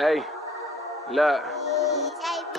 Hey, look,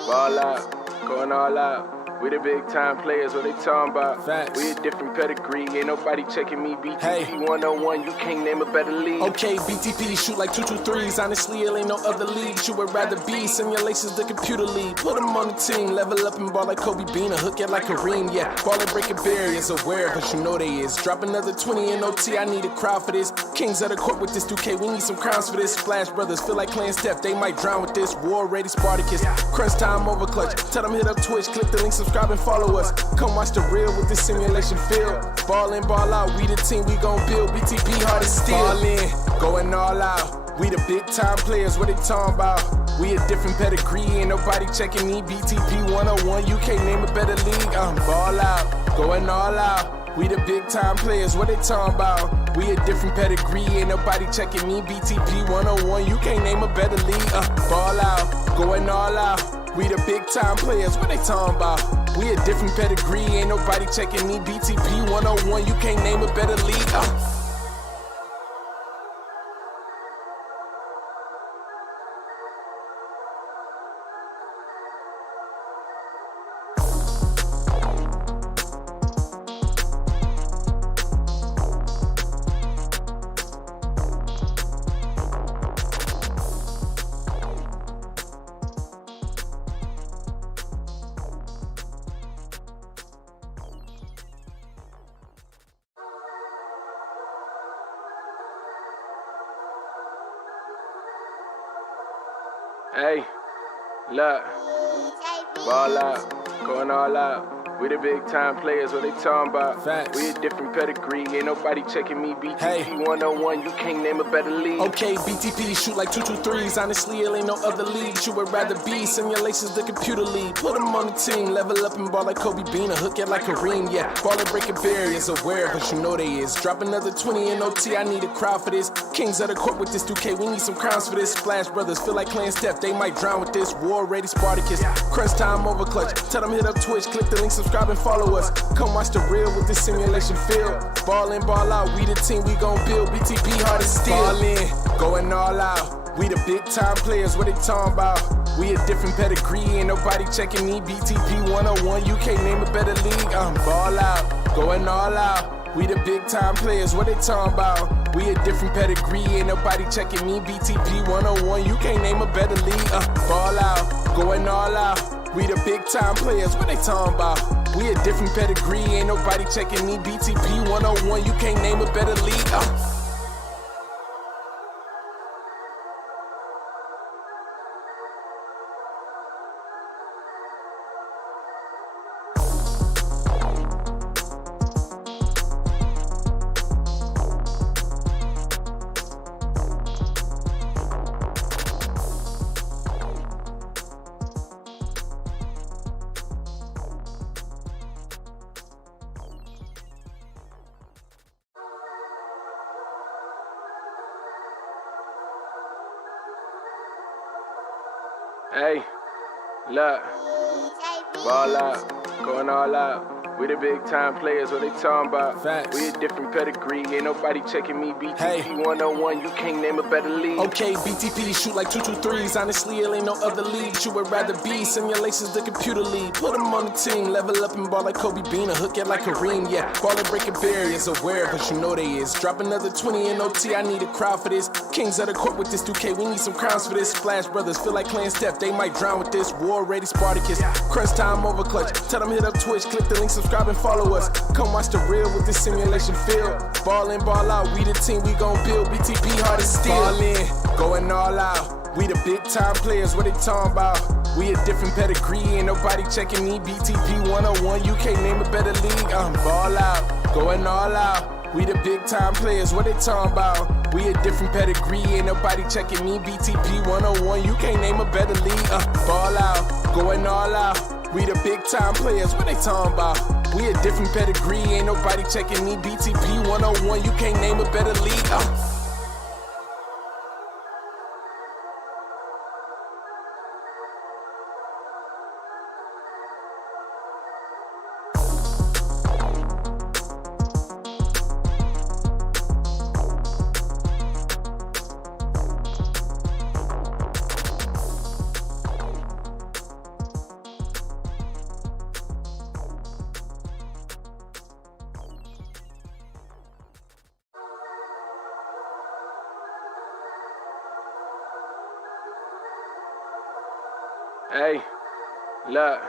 ball out, going all out. We the big time players, what they talking about? Facts. We a different pedigree, ain't nobody checking me. BTP Hey. 101, you can't name a better league. Okay, BTP shoot like 223s. Honestly, it ain't no other league you would rather be. Simulations, the computer league. Put them on the team, level up and ball like Kobe Bean, a hook it like Kareem. Yeah, ball and breaking barriers, aware, but you know they is. Drop another 20 in OT, I need a crowd for this. Kings of the court with this 2K, we need some crowns for this. Splash Brothers feel like playing Steph, they might drown with this. War ready, Spartacus. Crunch time over clutch. Tell them hit up Twitch, click the link, subscribe and follow us. Come watch the real with this simulation field. Ball in, ball out, we the team, we gon' build. BTP hard as steel. Ball in, going all out. We the big time players, what they talking about? We a different pedigree, ain't nobody checking me. BTP 101, you can't name a better league. Ball out, going all out. We the big time players, what they talking about? We a different pedigree, ain't nobody checking me. BTP 101, you can't name a better league. Ball out, going all out. We the big time players, what they talking about? We a different pedigree, ain't nobody checking me. BTP 101, you can't name a better league. Hey, look, ball out, going all out. We the big time players, what they talking about? Facts. We a different pedigree, ain't nobody checking me. BTP Hey. 101, you can't name a better league. Okay, BTP shoot like 223s. Honestly, it ain't no other league you would rather be. Simulations, the computer league. Put them on the team, level up and ball like Kobe Bean, a hook it like Kareem. Yeah, ball and breaking barriers, aware, but you know they is. Drop another 20 in OT, I need a crowd for this. Kings of the court with this 2K, we need some crowns for this. Splash Brothers feel like playing Steph, they might drown with this. War ready, Spartacus. Crunch time over clutch. Tell them hit up Twitch, click the link, subscribe and follow us. Come watch the real with this simulation field. Ball in, ball out, we the team, we gon' build. BTP hard as steel. Ball in, going all out. We the big time players, what they talking about? We a different pedigree, ain't nobody checking me. BTP 101, you can't name a better league. Ball out, going all out. We the big time players, what they talking about? We a different pedigree, ain't nobody checking me. BTP 101, you can't name a better league. Ball out, going all out. We the big time players, what they talking about? We a different pedigree, ain't nobody checking me. BTP 101, you can't name a better league. Hey, look, ball out, going all out. We the big time players, what they talking about? Facts. We a different pedigree, ain't nobody checking me. BTP Hey. 101, you can't name a better league. Okay, BTP shoot like 223s. Honestly, it ain't no other league you would rather be. Simulations, the computer league. Put them on the team, level up and ball like Kobe Bean, a hook it like Kareem. Yeah, ball and breaking barriers, aware, but you know they is. Drop another 20 in OT, I need a crowd for this. Kings of the court with this 2K, we need some crowns for this. Splash Brothers feel like playing Steph, they might drown with this. War ready, Spartacus. Crunch time over clutch. Tell them hit up Twitch, click the link, subscribe and follow us. Come watch the real with this simulation field. Ball in, ball out, we the team, we gon' build. BTP hard as steel. Ball in, going all out. We the big time players, what they talking about? We a different pedigree, ain't nobody checking me. BTP 101, you can't name a better league. Ball out, going all out. We the big time players, what they talking about? We a different pedigree, ain't nobody checking me. BTP 101, you can't name a better league. Ball out, going all out. We the big time players, what they talking about? We a different pedigree, ain't nobody checking me. BTP 101, you can't name a better league. Hey, look,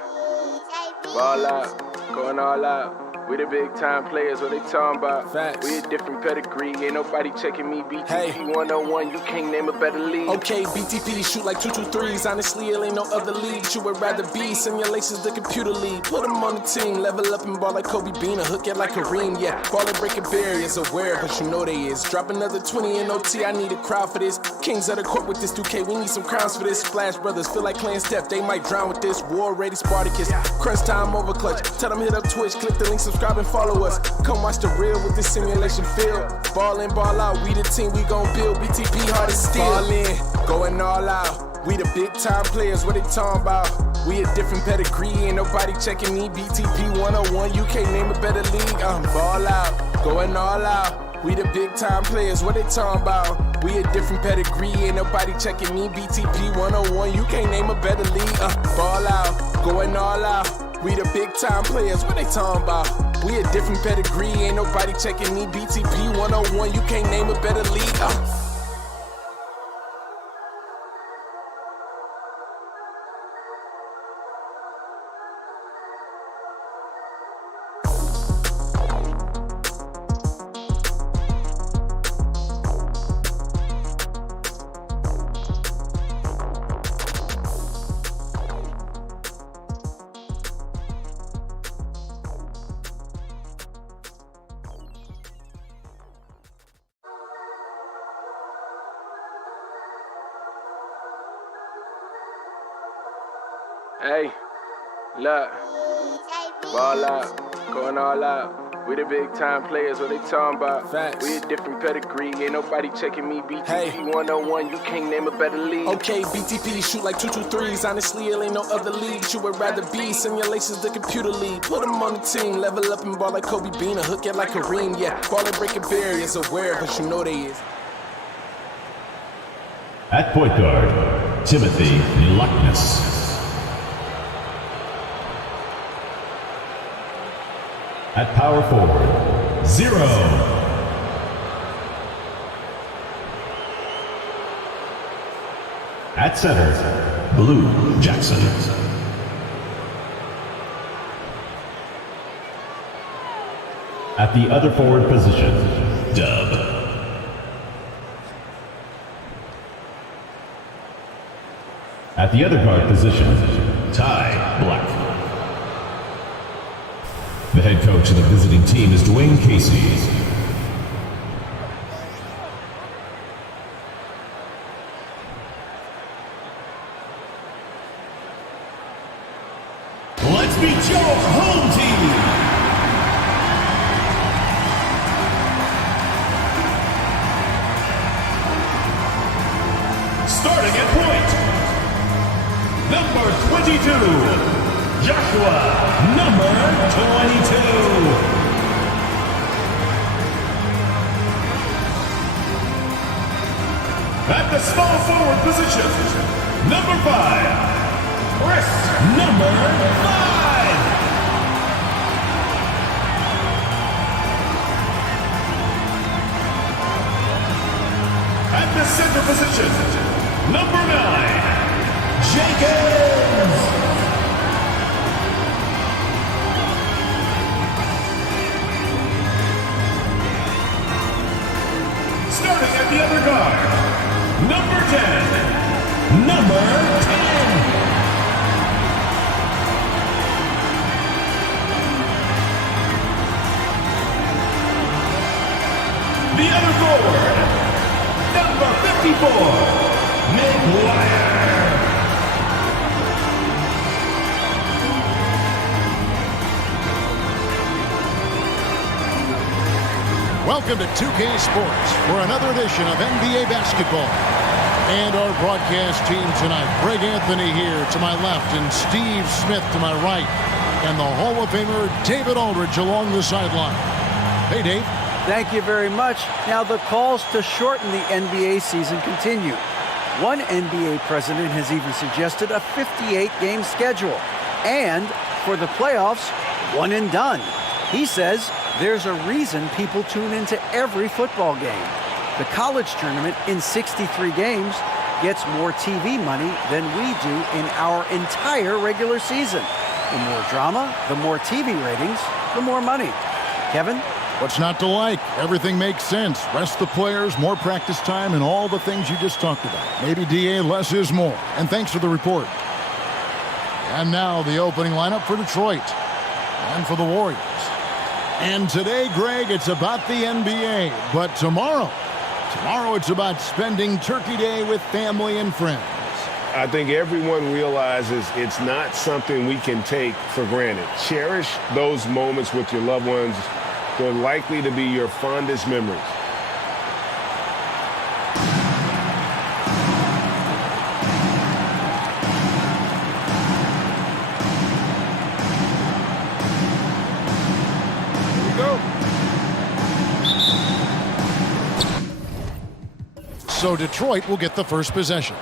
ball out, going all out. We the big time players, what they talking about? Facts. We a different pedigree, ain't nobody checking me. BTP Hey. 101, you can't name a better league. Okay, BTP shoot like 223s. Honestly, it ain't no other league you would rather be. Simulations, the computer league. Put them on the team, level up and ball like Kobe Bean, or hook it like Kareem. Yeah, ball and breaking barriers, aware, but you know they is. Drop another 20 in OT, I need a crowd for this. Kings of the court with this 2K, we need some crowns for this. Splash Brothers, feel like playing Steph, they might drown with this. War ready Spartacus, crunch time over clutch. Tell them hit up Twitch, click the link, subscribe and follow us. Come watch the real with this simulation feel. Ball in, ball out, we the team, we gon' build. BTP hard as steel. Ball in, going all out. We the big time players, what they talking about? We a different pedigree, ain't nobody checking me. BTP 101, you can't name a better league. Ball out, going all out. We the big time players, what they talking about? We a different pedigree, ain't nobody checking me. BTP 101, you can't name a better league. Ball out, going all out. We the big time players, what they talking about? We a different pedigree, ain't nobody checking me. BTP 101, you can't name a better league. Hey, look, ball out, going all out. We the big time players, what they talking about? Facts. We a different pedigree, ain't nobody checking me. BTP Hey. 101, you can't name a better league. Okay, BTP shoot like 223s. Honestly, it ain't no other league you would rather be. Simulations, the computer league. Put them on the team, level up and ball like Kobe Bean, or hook it like Kareem. Yeah, ball and breaking barriers, aware, but you know they is. At point guard, Timothy Luckness. At power forward, 0. At center, Blue Jackson. At the other forward position, Dub. At the other guard position, Ty Black. The head coach of the visiting team is Dwayne Casey. Let's meet your home team. Starting at point, number 22. Joshua, number 22. At the small forward position, number 5, Chris, number 5. At the center position, number 9, Jenkins. Starting at the other guard, number 10. Number 10. The other forward, number 54, McGuire. Welcome to 2K Sports for another edition of NBA basketball. And our broadcast team tonight, Greg Anthony here to my left and Steve Smith to my right. And the Hall of Famer David Aldridge along the sideline. Hey, Dave. Thank you very much. Now the calls to shorten the NBA season continue. One NBA president has even suggested a 58-game schedule. And for the playoffs, one and done. He says there's a reason people tune into every football game. The college tournament in 63 games gets more TV money than we do in our entire regular season. The more drama, the more TV ratings, the more money. Kevin? What's not to like? Everything makes sense. Rest the players, more practice time, and all the things you just talked about. Maybe, DA, less is more. And thanks for the report. And now the opening lineup for Detroit and for the Warriors. And today, Greg, it's about the NBA. But tomorrow it's about spending Turkey Day with family and friends. I think everyone realizes it's not something we can take for granted. Cherish those moments with your loved ones. They're likely to be your fondest memories. Here we go. So Detroit will get the first possession.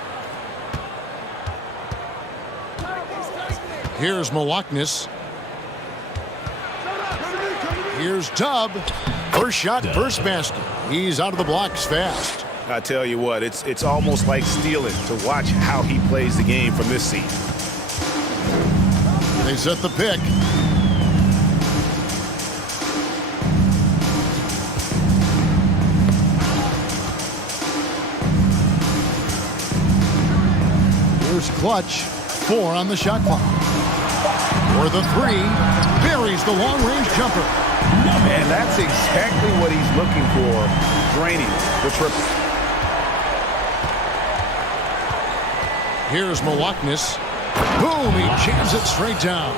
Here's Malaknis. Here's Tubb. First shot, first basket. He's out of the blocks fast. I tell you what, it's almost like stealing to watch how he plays the game from this seat. They set the pick. Here's Clutch. 4 on the shot clock. For the 3, buries the long-range jumper. And that's exactly what he's looking for, draining the triple. Here's Malaknis. Boom, he jams it straight down.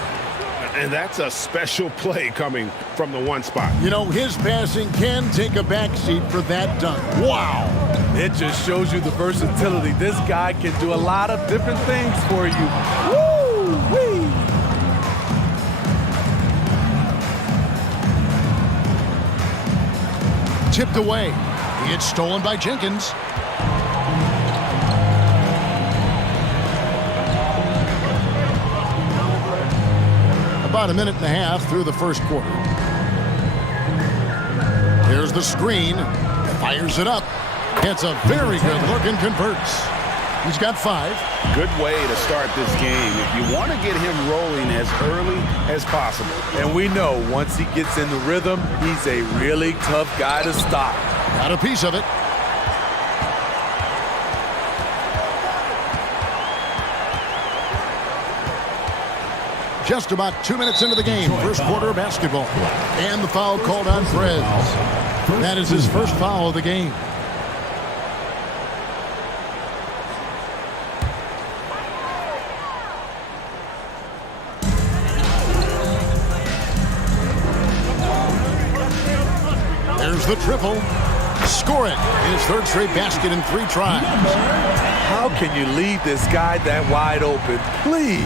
And that's a special play coming from the one spot. You know, his passing can take a backseat for that dunk. Wow. It just shows you the versatility. This guy can do a lot of different things for you. Woo-wee! Tipped away. It's stolen by Jenkins. About a minute and a half through the first quarter. Here's the screen. Fires it up. It's a very good look and converts. He's got 5. Good way to start this game. You want to get him rolling as early as possible. And we know once he gets in the rhythm, he's a really tough guy to stop. Got a piece of it. Just about 2 minutes into the game, first quarter of basketball. And the foul called on Perez. That is his first foul of the game. There's the triple. Score it. His third straight basket in 3 tries. How can you leave this guy that wide open? Please.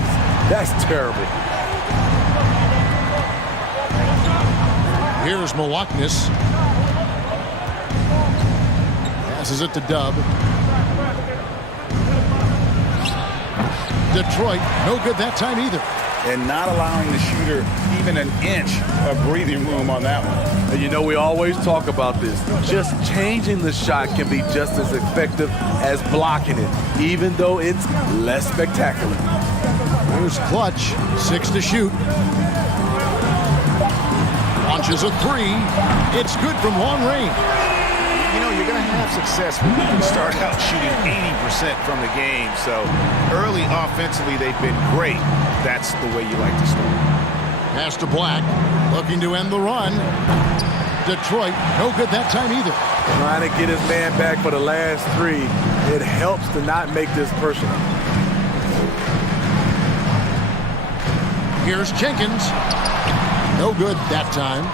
That's terrible. Here's Malaknis. Passes it to Dub. Detroit, no good that time either. And not allowing the shooter even an inch of breathing room on that one. And you know, we always talk about this. Just changing the shot can be just as effective as blocking it, even though it's less spectacular. Here's Clutch, 6 to shoot. Launches a 3. It's good from long range. You know, you're going to have success when you can start out shooting 80% from the game. So early offensively, they've been great. That's the way you like to start. Pass to Black, looking to end the run. Detroit, no good that time either. Trying to get his man back for the last 3. It helps to not make this personal. Here's Jenkins. No good that time.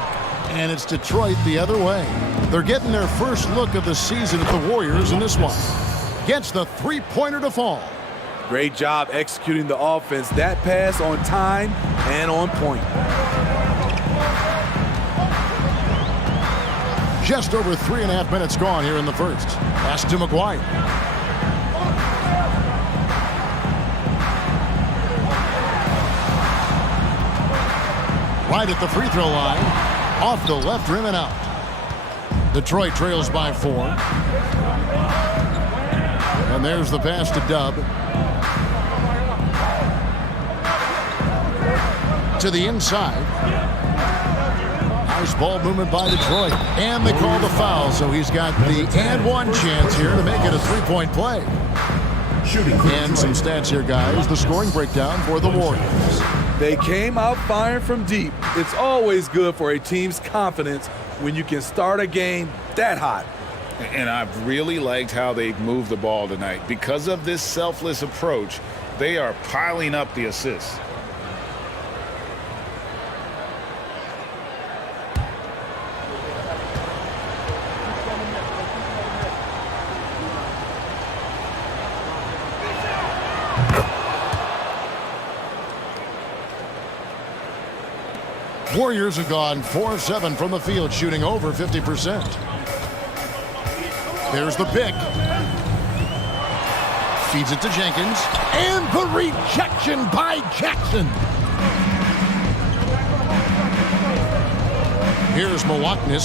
And it's Detroit the other way. They're getting their first look of the season at the Warriors in this one. Gets the 3-pointer to fall. Great job executing the offense. That pass on time and on point. Just over 3.5 minutes gone here in the first. Pass to McGuire. Right at the free throw line. Off the left rim and out. Detroit trails by 4. And there's the pass to Dub. To the inside. Nice ball movement by Detroit. And they call the foul, so he's got the and one chance here to make it a three-point play. And some stats here, guys. The scoring breakdown for the Warriors. They came out firing from deep. It's always good for a team's confidence when you can start a game that hot. And I've really liked how they've moved the ball tonight. Because of this selfless approach, they are piling up the assists. Warriors have gone 4 of 7 from the field, shooting over 50%. There's the pick. Feeds it to Jenkins. And the rejection by Jackson. Here's Milwaukee.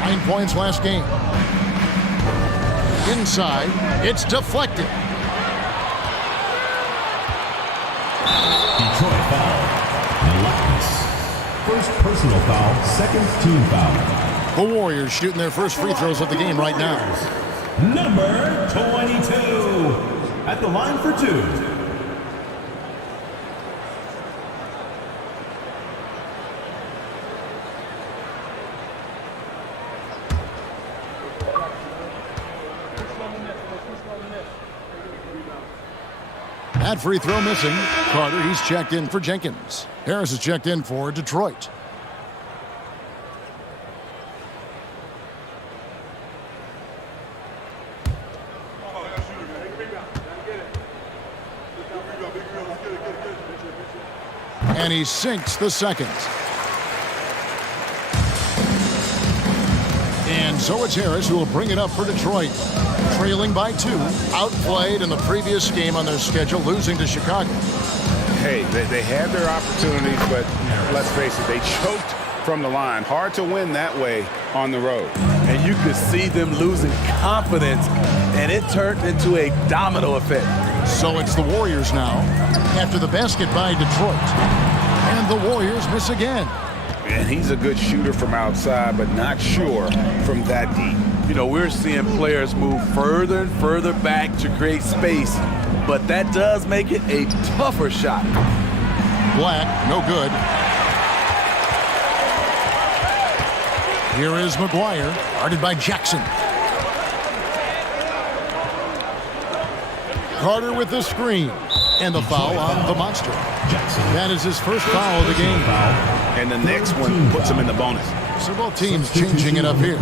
9 points last game. Inside. It's deflected. Detroit foul. First personal foul, second team foul. The Warriors shooting their first free throws of the game right now. Number 22 at the line for two. That free throw missing. Carter, he's checked in for Jenkins. Harris is checked in for Detroit. And he sinks the second. And so it's Harris who will bring it up for Detroit. Trailing by 2, outplayed in the previous game on their schedule, losing to Chicago. Hey, they had their opportunities, but let's face it, they choked from the line. Hard to win that way on the road. And you could see them losing confidence, and it turned into a domino effect. So it's the Warriors now, after the basket by Detroit. And the Warriors miss again. And he's a good shooter from outside, but not sure from that deep. You know, we're seeing players move further and further back to create space, but that does make it a tougher shot. Black, no good. Here is McGuire, guarded by Jackson. Carter with the screen. And the foul on the monster. That is his first foul of the game. And the next one puts him in the bonus. So both teams changing it up here.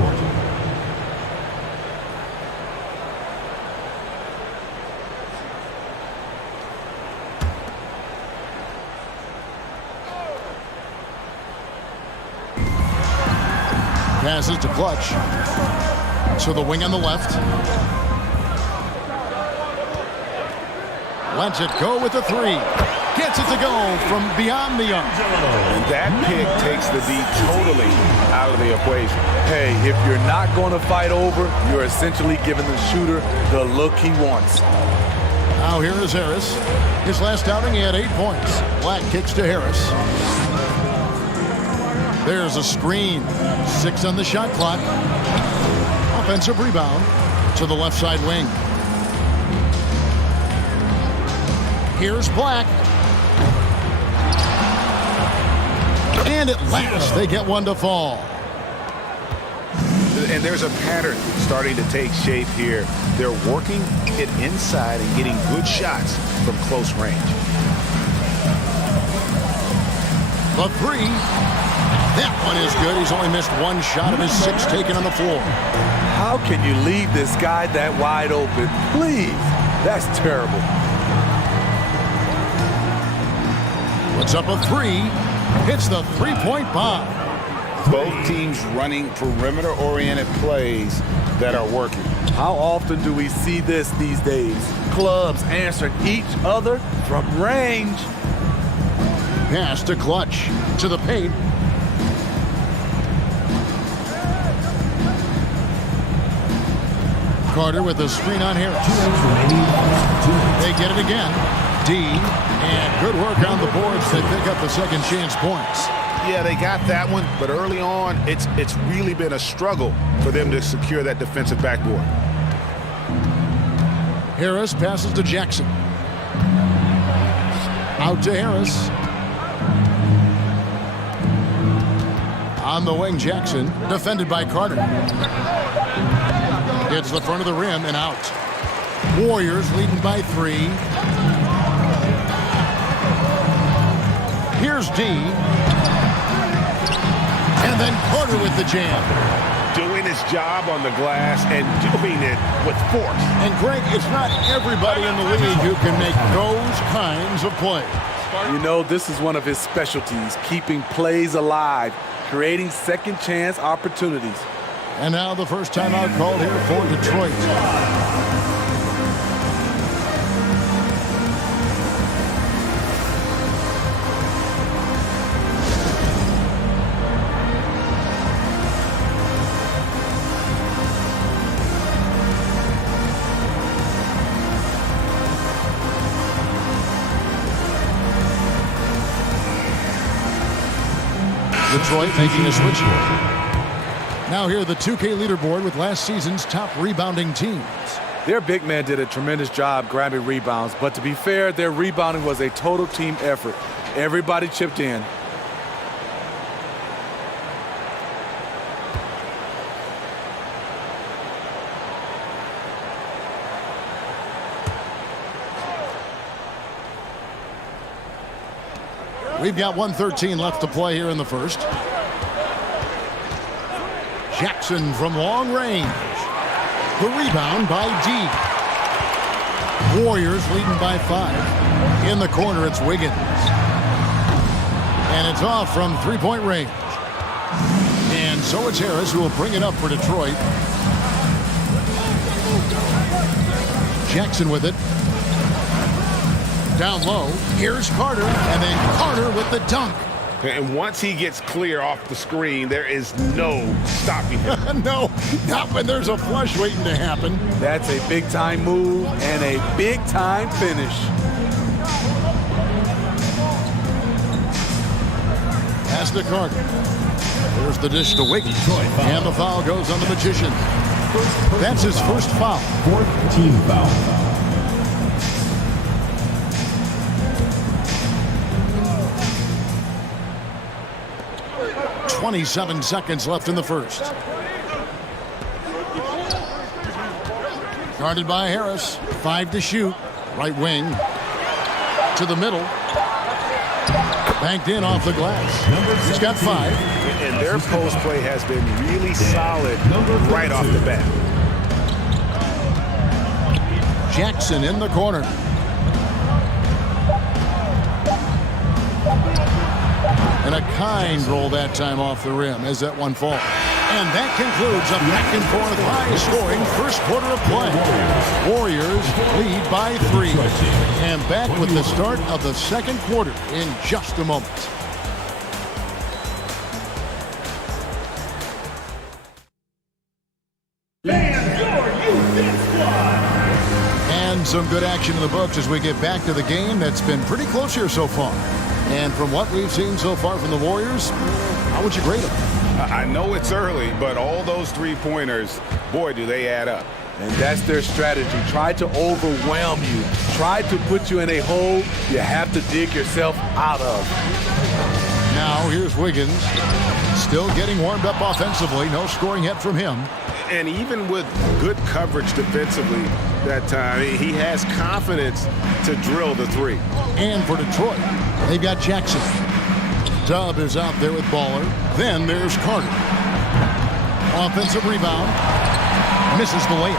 Passes to Clutch. So the wing on the left. Lets it go with the 3. Gets it to go from beyond the arc. And that pick takes the D totally out of the equation. Hey, if you're not going to fight over, you're essentially giving the shooter the look he wants. Now here is Harris. His last outing, he had 8 points. Black kicks to Harris. There's a screen. 6 on the shot clock. Offensive rebound to the left side wing. Here's Black. And at last, they get one to fall. And there's a pattern starting to take shape here. They're working it inside and getting good shots from close range. The 3. That one is good. He's only missed 1 shot of his 6 taken on the floor. How can you leave this guy that wide open? Please. That's terrible. Puts up a 3. Hits the 3-point bomb. Both teams running perimeter-oriented plays that are working. How often do we see this these days? Clubs answering each other from range. Pass to Clutch. To the paint. Carter with a screen on Harris. They get it again. D, and good work on the boards. They pick up the second chance points. Yeah, they got that one, but early on, it's really been a struggle for them to secure that defensive backboard. Harris passes to Jackson. Out to Harris. On the wing, Jackson, defended by Carter. Hits the front of the rim and out. Warriors leading by 3. Here's D. And then Carter with the jam. Doing his job on the glass and doing it with force. And Greg, it's not everybody in the league who can make those kinds of plays. You know, this is one of his specialties, keeping plays alive, creating second chance opportunities. And now the first timeout called here for Detroit. Detroit making a switch here. Now here the 2K leaderboard with last season's top rebounding teams. Their big man did a tremendous job grabbing rebounds, but to be fair, their rebounding was a total team effort. Everybody chipped in. We've got 1:13 left to play here in the first. Jackson from long range. The rebound by D. Warriors leading by 5. In the corner, it's Wiggins. And it's off from three-point range. And so it's Harris who will bring it up for Detroit. Jackson with it. Down low. Here's Carter. And then Carter with the dunk. And once he gets clear off the screen, there is no stopping him. No, not when there's a flush waiting to happen. That's a big-time move and a big-time finish. Pass to Carter. There's the dish to Wiggins. And the foul goes on the Magician. That's his first foul. 4th team foul. 27 seconds left in the first. Guarded by Harris. 5 to shoot. Right wing. To the middle. Banked in off the glass. He's got 5. And their post play has been really solid right off the bat. Jackson in the corner. And a kind roll that time off the rim as that one falls. And that concludes a back-and-forth high-scoring first quarter of play. Warriors lead by 3. And back with the start of the second quarter in just a moment. And some good action in the books as we get back to the game that's been pretty close here so far. And from what we've seen so far from the Warriors, how would you grade them? I know it's early, but all those three-pointers, boy, do they add up. And that's their strategy. Try to overwhelm you. Try to put you in a hole you have to dig yourself out of. Now here's Wiggins. Still getting warmed up offensively. No scoring hit from him. And even with good coverage defensively that time, he has confidence to drill the 3. And for Detroit, they've got Jackson. Dub is out there with Baller. Then there's Carter. Offensive rebound. Misses the layup.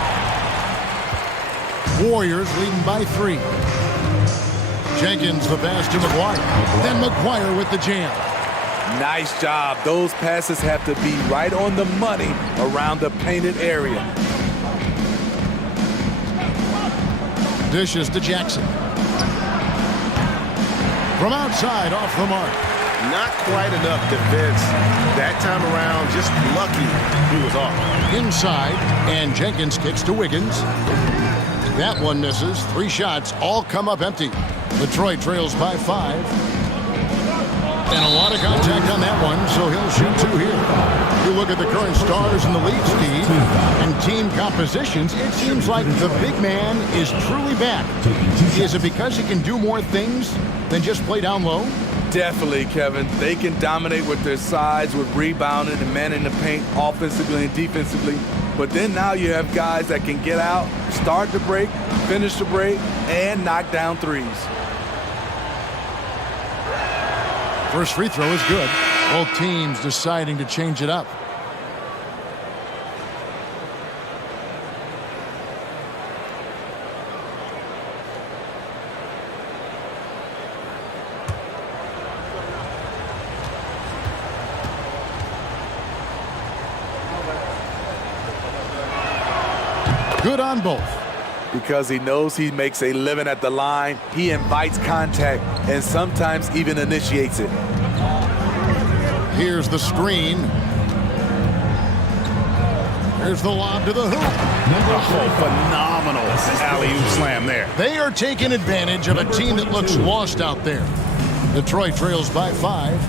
Warriors leading by 3. Jenkins the pass to McGuire. Then McGuire with the jam. Nice job. Those passes have to be right on the money around the painted area. Dishes to Jackson. From outside, off the mark. Not quite enough defense that time around. Just lucky he was off. Inside, and Jenkins kicks to Wiggins. That one misses. 3 shots all come up empty. Detroit trails by 5. And a lot of contact on that one, so he'll shoot 2 here. You look at the current stars in the league, Steve, and team compositions, it seems like the big man is truly back. Is it because he can do more things than just play down low? Definitely, Kevin. They can dominate with their size, with rebounding and manning the paint offensively and defensively. But then now you have guys that can get out, start the break, finish the break, and knock down threes. First free throw is good. Both teams deciding to change it up. Good on both. Because he knows he makes a living at the line, he invites contact and sometimes even initiates it. Here's the screen. Here's the lob to the hoop. Phenomenal alley-oop slam there. They are taking advantage of a team that looks lost out there. Detroit trails by 5.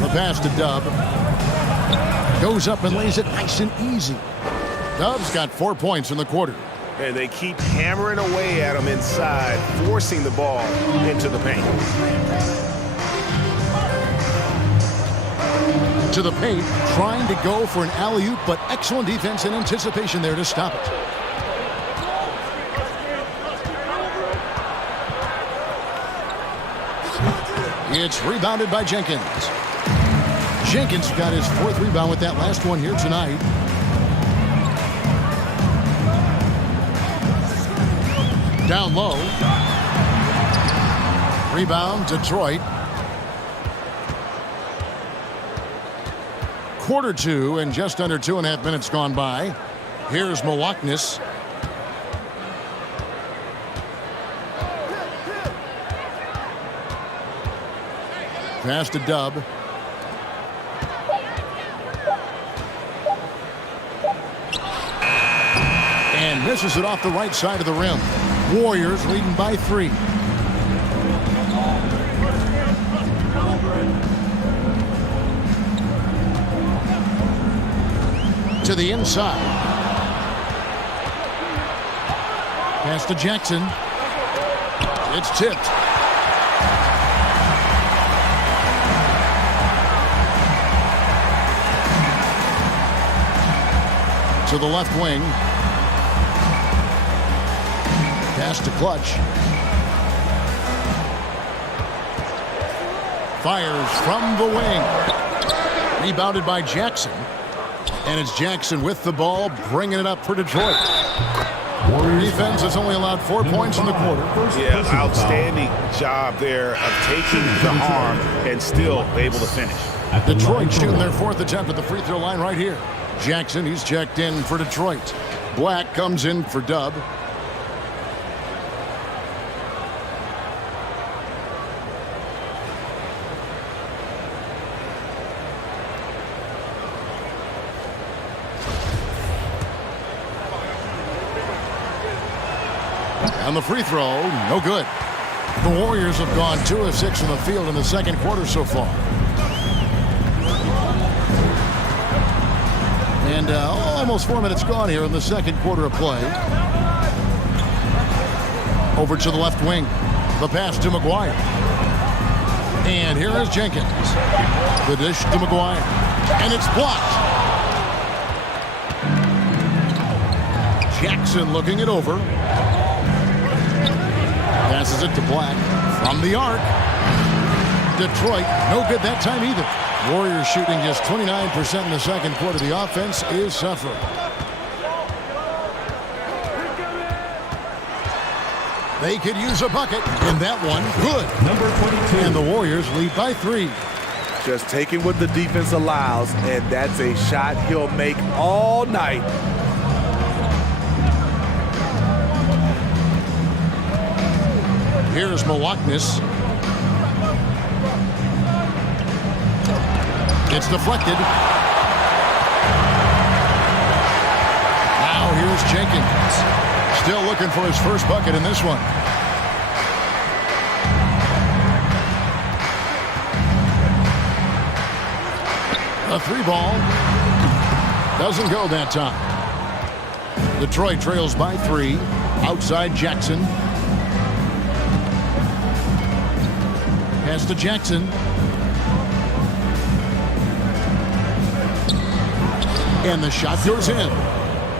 The pass to Dub. Goes up and lays it nice and easy. Dub's got 4 points in the quarter. And they keep hammering away at him inside, forcing the ball into the paint. To the paint, trying to go for an alley-oop, but excellent defense and anticipation there to stop it. It's rebounded by Jenkins. Jenkins got his 4th rebound with that last one here tonight. Down low. Rebound, Detroit. Quarter 2 and just under 2.5 minutes gone by. Here's Milwaukee. Pass to Dub. And misses it off the right side of the rim. Warriors leading by 3. To the inside. Pass to Jackson. It's tipped. To the left wing. Pass to Clutch. Fires from the wing. Rebounded by Jackson. And it's Jackson with the ball, bringing it up for Detroit. Defense has only allowed 4 points in the quarter. Yeah, outstanding job there of taking the harm and still able to finish. Detroit shooting their 4th attempt at the free throw line right here. Jackson, he's checked in for Detroit. Black comes in for Dub. On the free throw, no good. The Warriors have gone 2 of 6 from the field in the second quarter so far. And almost 4 minutes gone here in the second quarter of play. Over to the left wing. The pass to McGuire. And here is Jenkins. The dish to McGuire. And it's blocked. Jackson looking it over. Passes it to Black from the arc. Detroit, no good that time either. Warriors shooting just 29% in the second quarter. The offense is suffering. They could use a bucket, and that one good. Number 22. And the Warriors lead by 3. Just taking what the defense allows, and that's a shot he'll make all night. Here's Milwaukee. It's deflected. Now here's Jenkins. Still looking for his first bucket in this one. A 3-ball. Doesn't go that time. Detroit trails by 3. Outside Jackson. Pass to Jackson. And the shot goes in.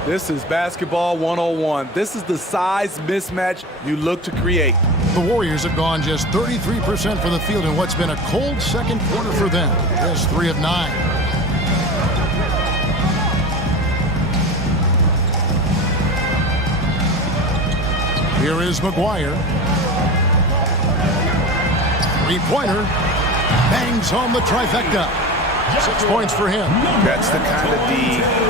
This is basketball 101. This is the size mismatch you look to create. The Warriors have gone just 33% from the field in what's been a cold second quarter for them. Just 3 of 9. Here is McGuire. 3-pointer. Bangs home the trifecta. 6 points for him. That's the kind of D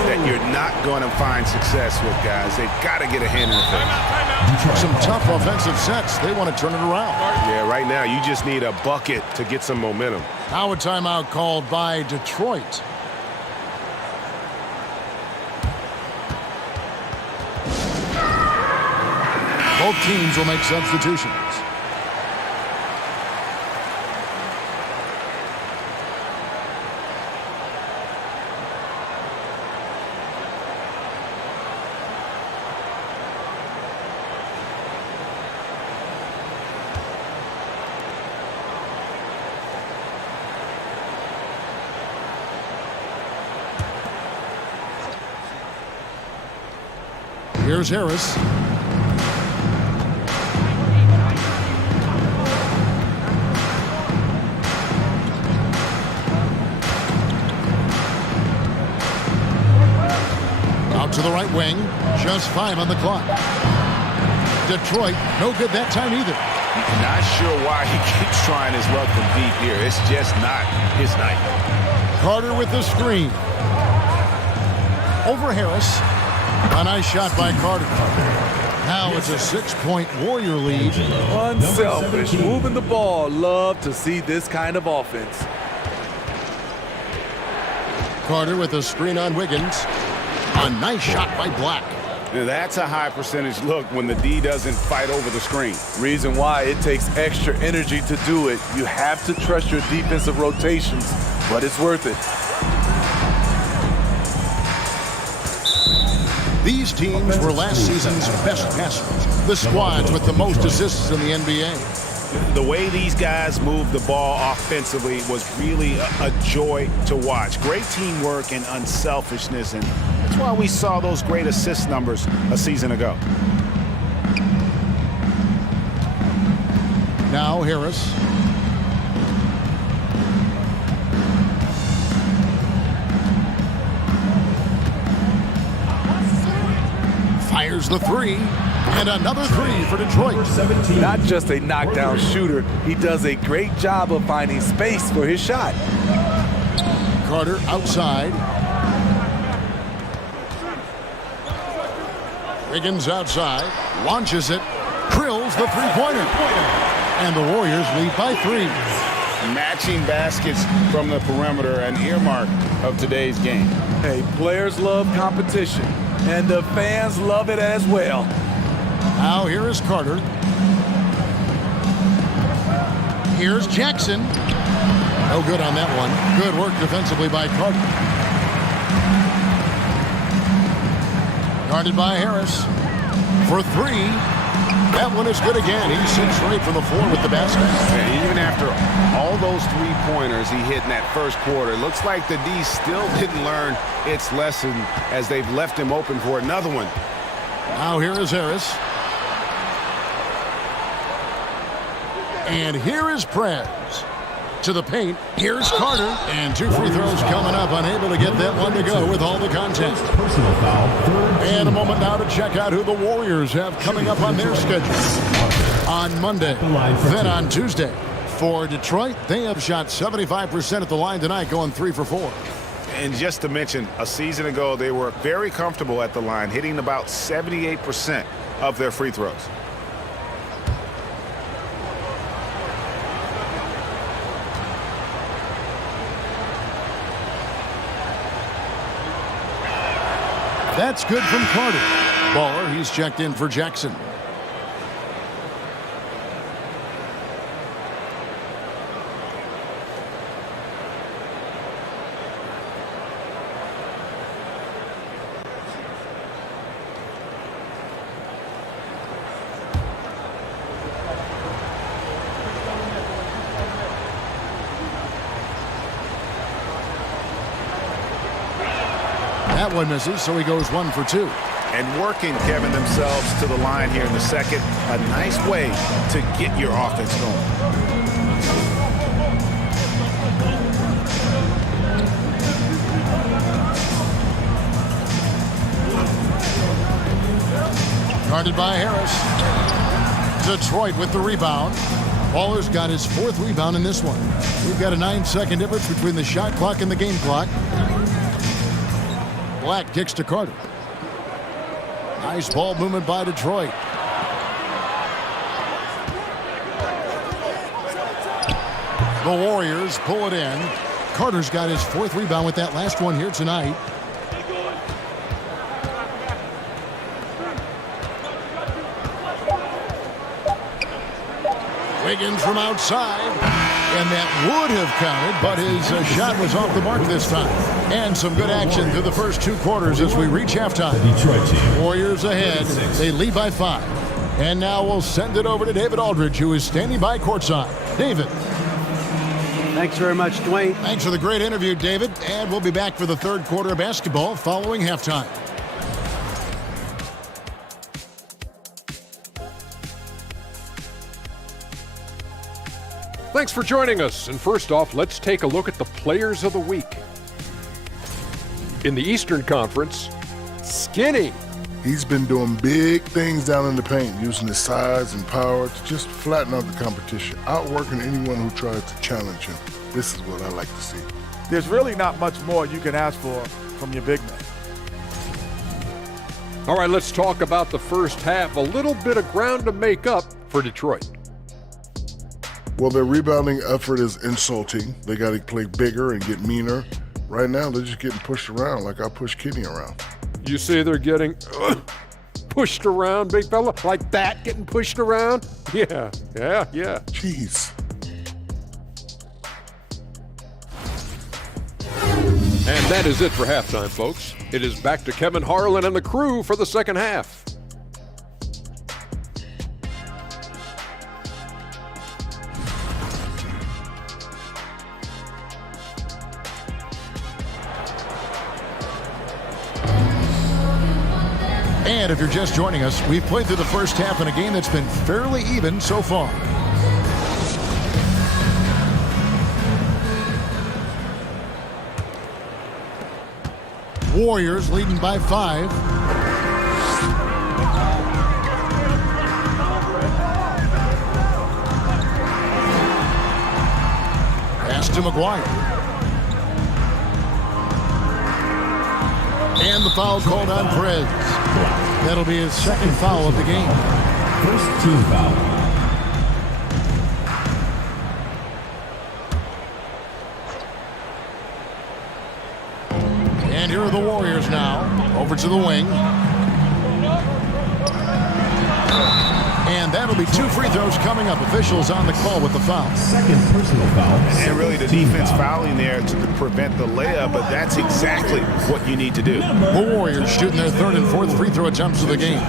that you're not going to find success with, guys. They've got to get a hand in the face. Some tough offensive sets. They want to turn it around. Yeah, right now you just need a bucket to get some momentum. Now a timeout called by Detroit. Both teams will make substitutions. Here's Harris. Out to the right wing. Just 5 on the clock. Detroit, no good that time either. Not sure why he keeps trying his luck from deep here. It's just not his night. Carter with the screen. Over Harris. A nice shot by Carter. Now it's a 6-point Warrior lead. Unselfish, moving the ball. Love to see this kind of offense. Carter with a screen on Wiggins. A nice shot by Black. Now that's a high percentage look when the D doesn't fight over the screen. Reason why it takes extra energy to do it. You have to trust your defensive rotations, but it's worth it. These teams were last season's best passers. The squads with the most assists in the NBA. The way these guys moved the ball offensively was really a joy to watch. Great teamwork and unselfishness, and that's why we saw those great assist numbers a season ago. Now Harris. Fires the 3, and another 3 for Detroit. Not just a knockdown shooter, he does a great job of finding space for his shot. Carter outside. Wiggins outside, launches it, drills the 3-pointer. And the Warriors lead by 3. Matching baskets from the perimeter, an earmark of today's game. Hey, players love competition, and the fans love it as well. Now here is Carter. Here's Jackson. No good on that one. Good work defensively by Carter. Guarded by Harris. For 3. That one is good again. He's 6 straight from the floor with the basket. And even after all those 3-pointers he hit in that first quarter, looks like the D still didn't learn its lesson as they've left him open for another one. Now here is Harris. And here is Prez. To the paint, here's Carter. And 2 free throws coming up, unable to get that one to go with all the content. And a moment now to check out who the Warriors have coming up on their schedule. On Monday, then on Tuesday. For Detroit, they have shot 75% at the line tonight, going 3 for 4. And just to mention, a season ago, they were very comfortable at the line, hitting about 78% of their free throws. That's good from Carter. Baller, he's checked in for Jackson. That one misses, so he goes 1 for 2. And working, Kevin, themselves to the line here in the second. A nice way to get your offense going. Guarded by Harris. Detroit with the rebound. Baller's got his 4th rebound in this one. We've got a 9-second difference between the shot clock and the game clock. Black kicks to Carter. Nice ball movement by Detroit. The Warriors pull it in. Carter's got his 4th rebound with that last one here tonight. Wiggins from outside. And that would have counted, but his shot was off the mark this time. And some good action through the first 2 quarters as we reach halftime. Warriors ahead. They lead by 5. And now we'll send it over to David Aldridge, who is standing by courtside. David. Thanks very much, Dwayne. Thanks for the great interview, David. And we'll be back for the 3rd quarter of basketball following halftime. Thanks for joining us. And first off, let's take a look at the players of the week. In the Eastern Conference, Skinny. He's been doing big things down in the paint, using his size and power to just flatten out the competition, outworking anyone who tries to challenge him. This is what I like to see. There's really not much more you can ask for from your big man. All right, let's talk about the first half. A little bit of ground to make up for Detroit. Well, their rebounding effort is insulting. They got to play bigger and get meaner. Right now, they're just getting pushed around like I pushed Kenny around. You say they're getting pushed around, big fella? Like that, getting pushed around? Yeah. Jeez. And that is it for halftime, folks. It is back to Kevin Harlan and the crew for the second half. And if you're just joining us, we've played through the first half in a game that's been fairly even so far. Warriors leading by 5. Pass to McGuire. And the foul called on Perez. That'll be his 2nd foul of the game. First team foul. And here are the Warriors now. Over to the wing. And that'll be 2 free throws coming up. Officials on the call with the foul. 2nd personal foul. And really the defense fouling there to prevent the layup, but that's exactly what you need to do. The Warriors shooting their 3rd and 4th free throw attempts of the game.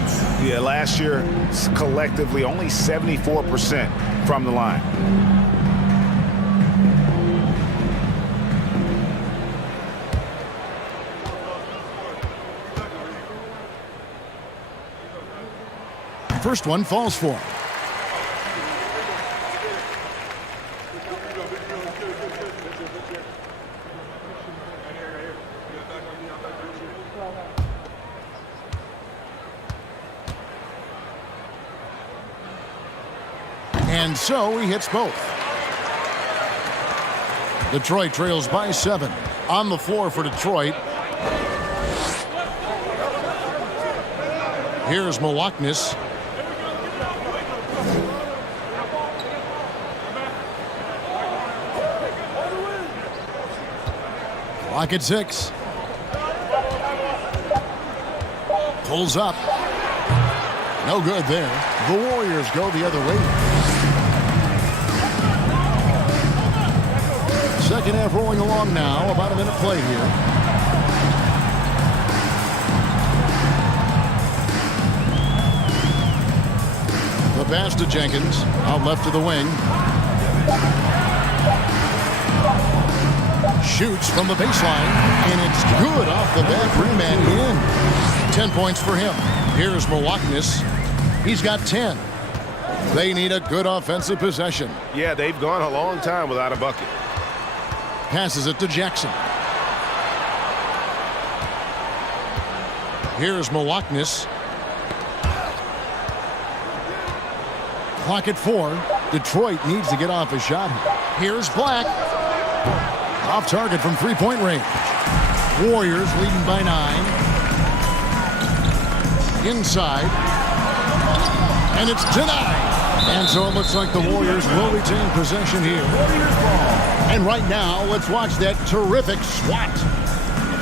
Yeah, last year, collectively, only 74% from the line. First one falls for him. And so he hits both. Detroit trails by 7. On the floor for Detroit. Here's Milwaukee. Clock at 6. Pulls up. No good there. The Warriors go the other way. Second half rolling along now. About a minute played here. The pass to Jenkins. Out left to the wing. Shoots from the baseline. And it's good off the back rim and in. 10 points for him. Here's Milwaukee. He's got 10. They need a good offensive possession. Yeah, they've gone a long time without a bucket. Passes it to Jackson. Here's Milwaukee. Clock at 4. Detroit needs to get off a shot here. Here's Black. Off target from three-point range. Warriors leading by 9. Inside. And it's denied. And so it looks like the Warriors will retain possession here. And right now, let's watch that terrific swat.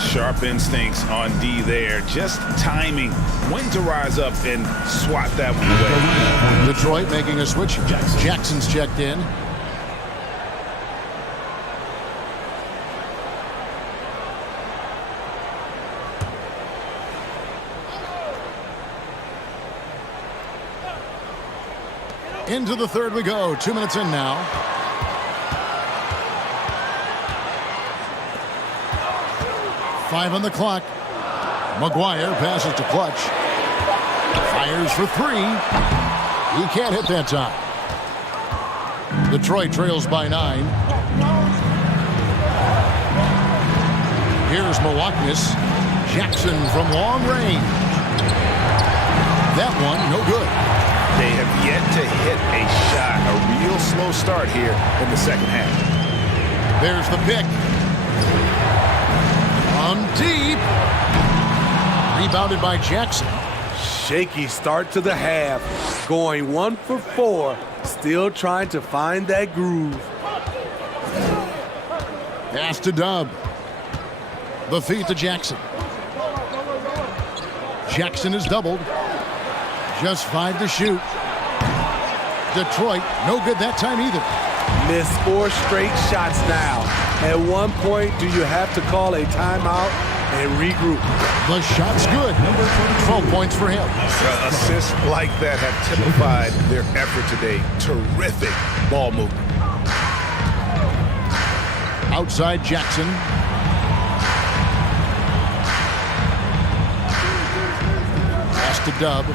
Sharp instincts on D there. Just timing when to rise up and swat that one away. Detroit making a switch. Jackson's checked in. Into the third we go. 2 minutes in now. Five on the clock. McGuire passes to Clutch. Fires for 3. He can't hit that time. Detroit trails by 9. Here's Milwaukee. Jackson from long range. That one, no good. They have yet to hit a shot. A real slow start here in the second half. There's the pick. From deep. Rebounded by Jackson. Shaky start to the half. Going 1 for 4. Still trying to find that groove. Pass to Dub. The feed to Jackson. Jackson is doubled. Just 5 to shoot. Detroit, no good that time either. Missed 4 straight shots now. At one point, do you have to call a timeout and regroup? The shot's good. 12 points for him. Assists like that have typified their effort today. Terrific ball movement. Outside Jackson. Pass to Dub.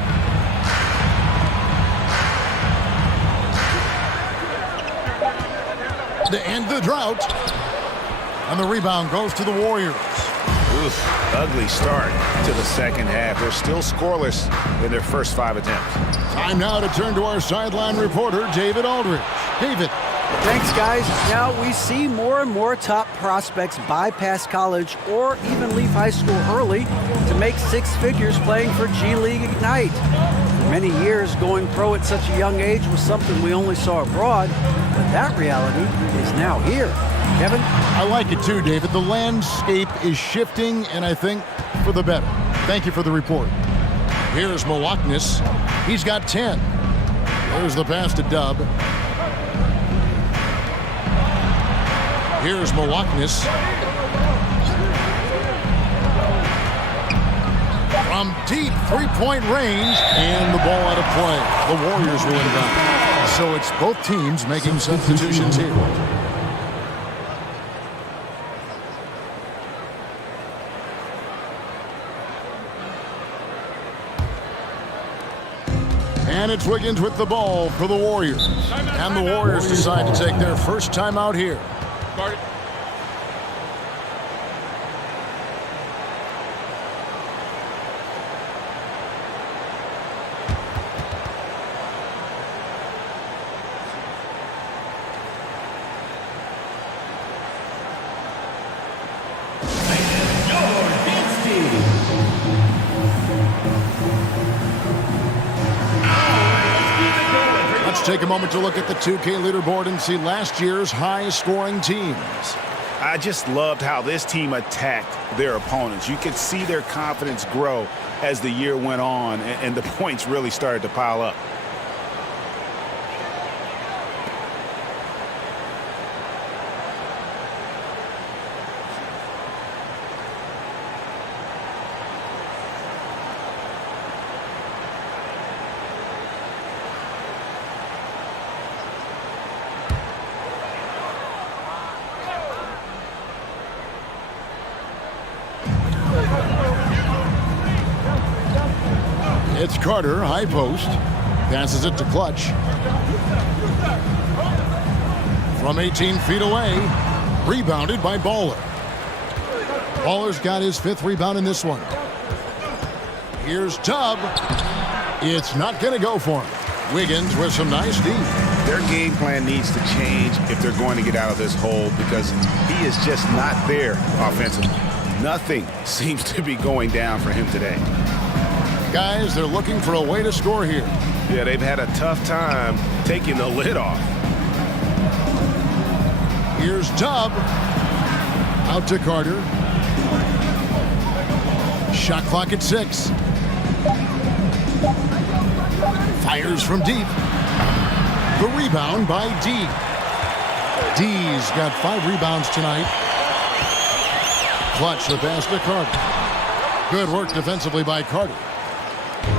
To end the drought. And the rebound goes to the Warriors. Oof, ugly start to the second half. They're still scoreless in their first 5 attempts. Time now to turn to our sideline reporter, David Aldridge. David. Thanks, guys. Now we see more and more top prospects bypass college or even leave high school early to make 6 figures playing for G League Ignite. For many years, going pro at such a young age was something we only saw abroad, but that reality is now here. Kevin? I like it too, David. The landscape is shifting, and I think for the better. Thank you for the report. Here's Milwaukee. He's got 10. There's the pass to Dub. Here's Milwaukee. From deep three-point range, and the ball out of play. The Warriors will inbound. So it's both teams making substitutions here. And it's Wiggins with the ball for the Warriors. And the Warriors decide to take their first timeout here. Take a moment to look at the 2K leaderboard and see last year's high-scoring teams. I just loved how this team attacked their opponents. You could see their confidence grow as the year went on and the points really started to pile up. It's Carter, high post. Passes it to Clutch. From 18 feet away. Rebounded by Baller. Baller's got his 5th rebound in this one. Here's Tubb. It's not going to go for him. Wiggins with some nice D. Their game plan needs to change if they're going to get out of this hole because he is just not there offensively. Nothing seems to be going down for him today. Guys, they're looking for a way to score here. Yeah, they've had a tough time taking the lid off. Here's Tubb. Out to Carter. Shot clock at 6. Fires from deep. The rebound by D. D's got 5 rebounds tonight. Clutch the pass to Carter. Good work defensively by Carter.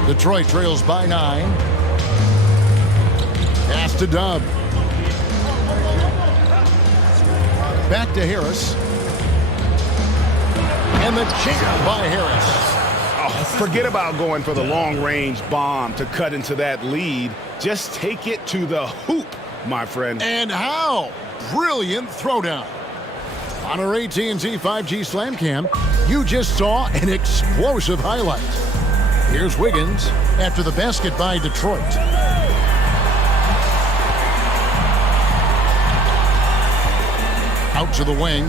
Detroit trails by 9. Pass to Dub. Back to Harris. And the jam by Harris. Oh, forget about going for the long-range bomb to cut into that lead. Just take it to the hoop, my friend. And how? Brilliant throwdown. On our AT&T 5G Slam Cam, you just saw an explosive highlight. Here's Wiggins after the basket by Detroit. Out to the wing.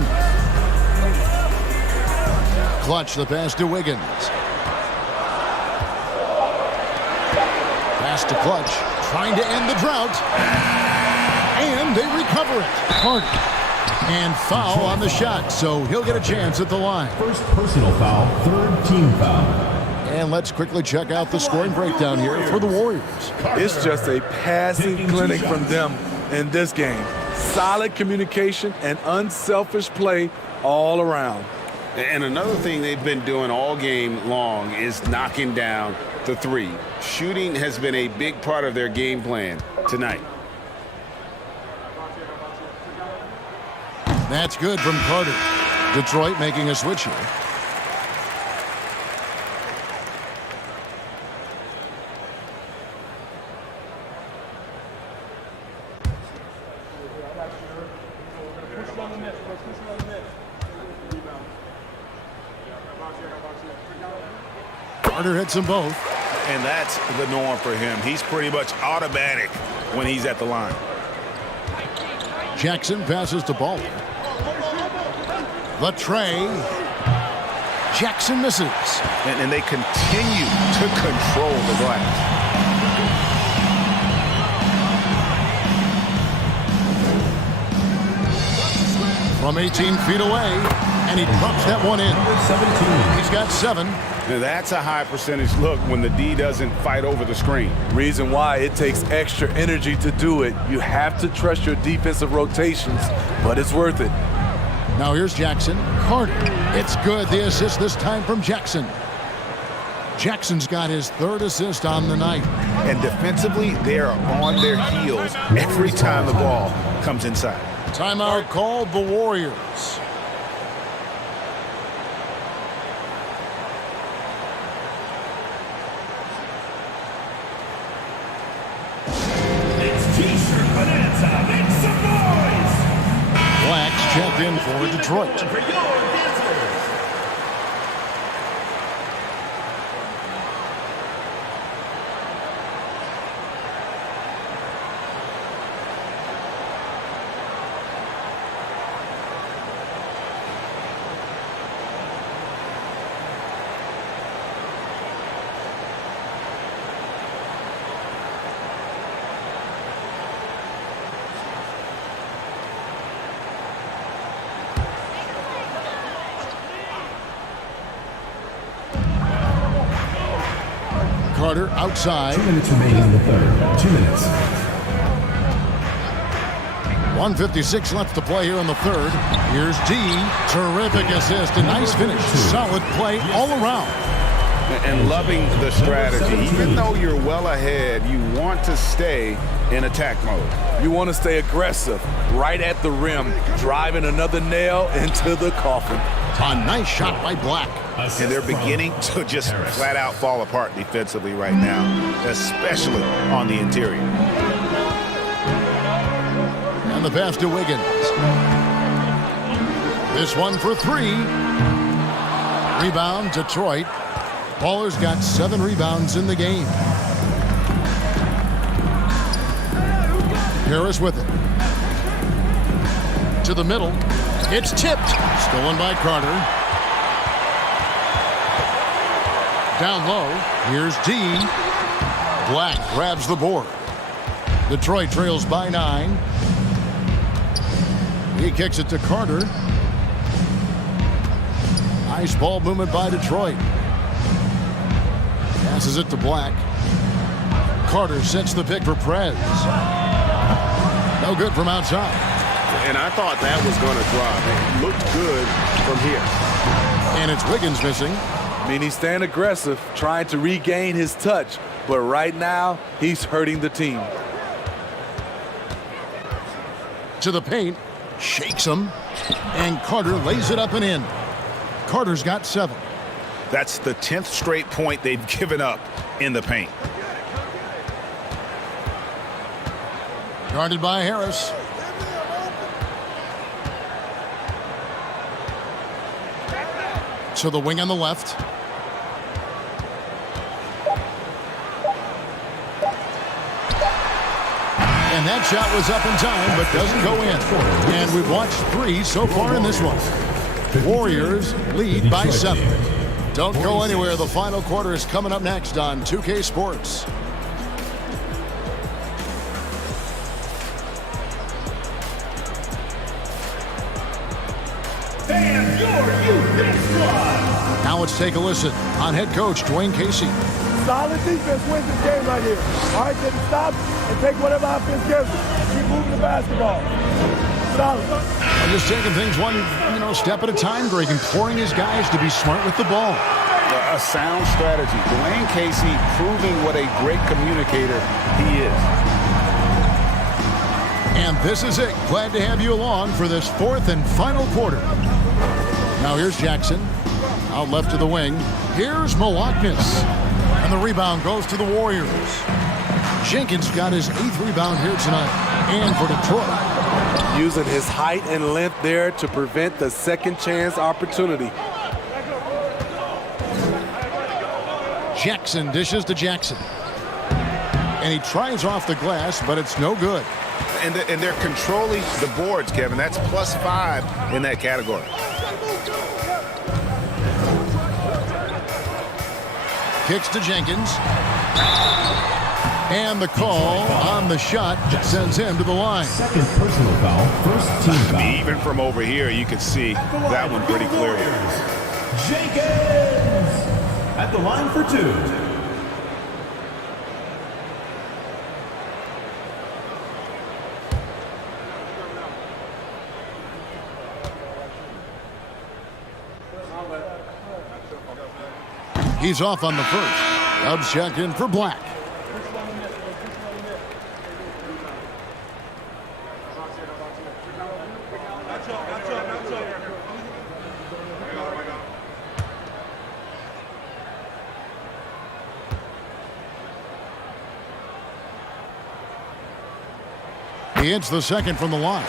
Clutch the pass to Wiggins. Pass to Clutch. Trying to end the drought. And they recover it. Carter. And foul on the shot, so he'll get a chance at the line. First personal foul, 3rd team foul. And let's quickly check out the scoring breakdown here for the Warriors. It's just a passing clinic from them in this game. Solid communication and unselfish play all around. And another thing they've been doing all game long is knocking down the 3. Shooting has been a big part of their game plan tonight. That's good from Carter. Detroit making a switch here. Carter hits them both. And that's the norm for him. He's pretty much automatic when he's at the line. Jackson passes to Baller. The tray. Jackson misses. And they continue to control the glass. From 18 feet away, and he drops that one in. He's got 7. Now that's a high percentage look when the D doesn't fight over the screen. Reason why it takes extra energy to do it. You have to trust your defensive rotations, but it's worth it. Now here's Jackson. Carter. It's good. The assist this time from Jackson. Jackson's got his 3rd assist on the night. And defensively, they are on their heels every time the ball comes inside. Timeout called the Warriors. Blacks checked in for Detroit. Carter outside. 2 minutes remaining in the third. 2 minutes. 1:56 left to play here in the third. Here's D. Terrific assist. A nice finish. Solid play all around. And loving the strategy. Even though you're well ahead, you want to stay in attack mode. You want to stay aggressive, right at the rim, driving another nail into the coffin. A nice shot by Black. And they're beginning to just flat out fall apart defensively right now, especially on the interior. And the pass to Wiggins. This one for three. Rebound, Detroit. Baller's got 7 rebounds in the game. Harris with it. To the middle. It's tipped. Stolen by Carter. Down low. Here's D. Black grabs the board. Detroit trails by 9. He kicks it to Carter. Nice ball movement by Detroit. Passes it to Black. Carter sets the pick for Prez. No good from outside. And I thought that was going to drop. It looked good from here. And it's Wiggins missing. I mean, he's staying aggressive, trying to regain his touch. But right now, he's hurting the team. To the paint. Shakes him. And Carter lays it up and in. Carter's got 7. That's the 10th straight point they've given up in the paint. Guarded by Harris. To the wing on the left. And that shot was up in time, but doesn't go in. And we've watched 3 so far in this one. Warriors lead by 7. Don't go anywhere. The final quarter is coming up next on 2K Sports. And your youth squad. Now let's take a listen on head coach Dwayne Casey. Solid defense wins this game right here. All right, then stop and take whatever offense gives you. Keep moving the basketball. Solid. I'm just taking things one, step at a time, Greg, imploring his guys to be smart with the ball. A sound strategy. Dwayne Casey proving what a great communicator he is. And this is it. Glad to have you along for this 4th and final quarter. Now here's Jackson. Out left to the wing. Here's Milwaukee. And the rebound goes to the Warriors. Jenkins got his 8th rebound here tonight. And for Detroit. Using his height and length there to prevent the second chance opportunity. Jackson dishes to Jackson. And he tries off the glass, but it's no good. And they're controlling the boards, Kevin. That's +5 in that category. Kicks to Jenkins. And the call on the shot sends him to the line. Second personal foul, first team foul. Even from over here, you can see that one pretty clearly. Jenkins at the line for 2. He's off on the first. Dubs check in for Black. He hits the second from the line.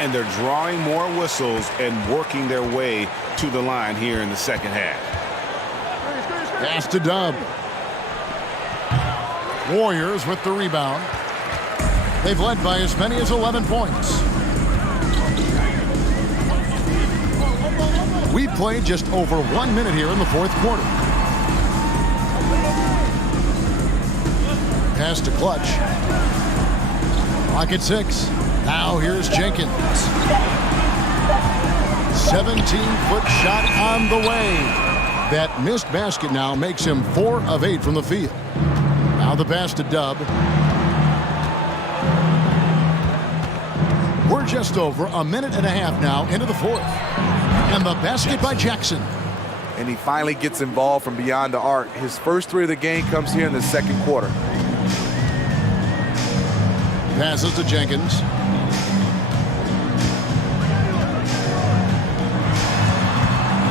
And they're drawing more whistles and working their way to the line here in the second half. Pass to Dub. Warriors with the rebound. They've led by as many as 11 points. We played just over 1 minute here in the 4th quarter. Pass to Clutch. Clock at 6. Now here's Jenkins. 17-foot shot on the way. That missed basket now makes him 4 of 8 from the field. Now the pass to Dub. We're just over a minute and a half now into the fourth. And the basket by Jackson. And he finally gets involved from beyond the arc. His first 3 of the game comes here in the second quarter. Passes to Jenkins.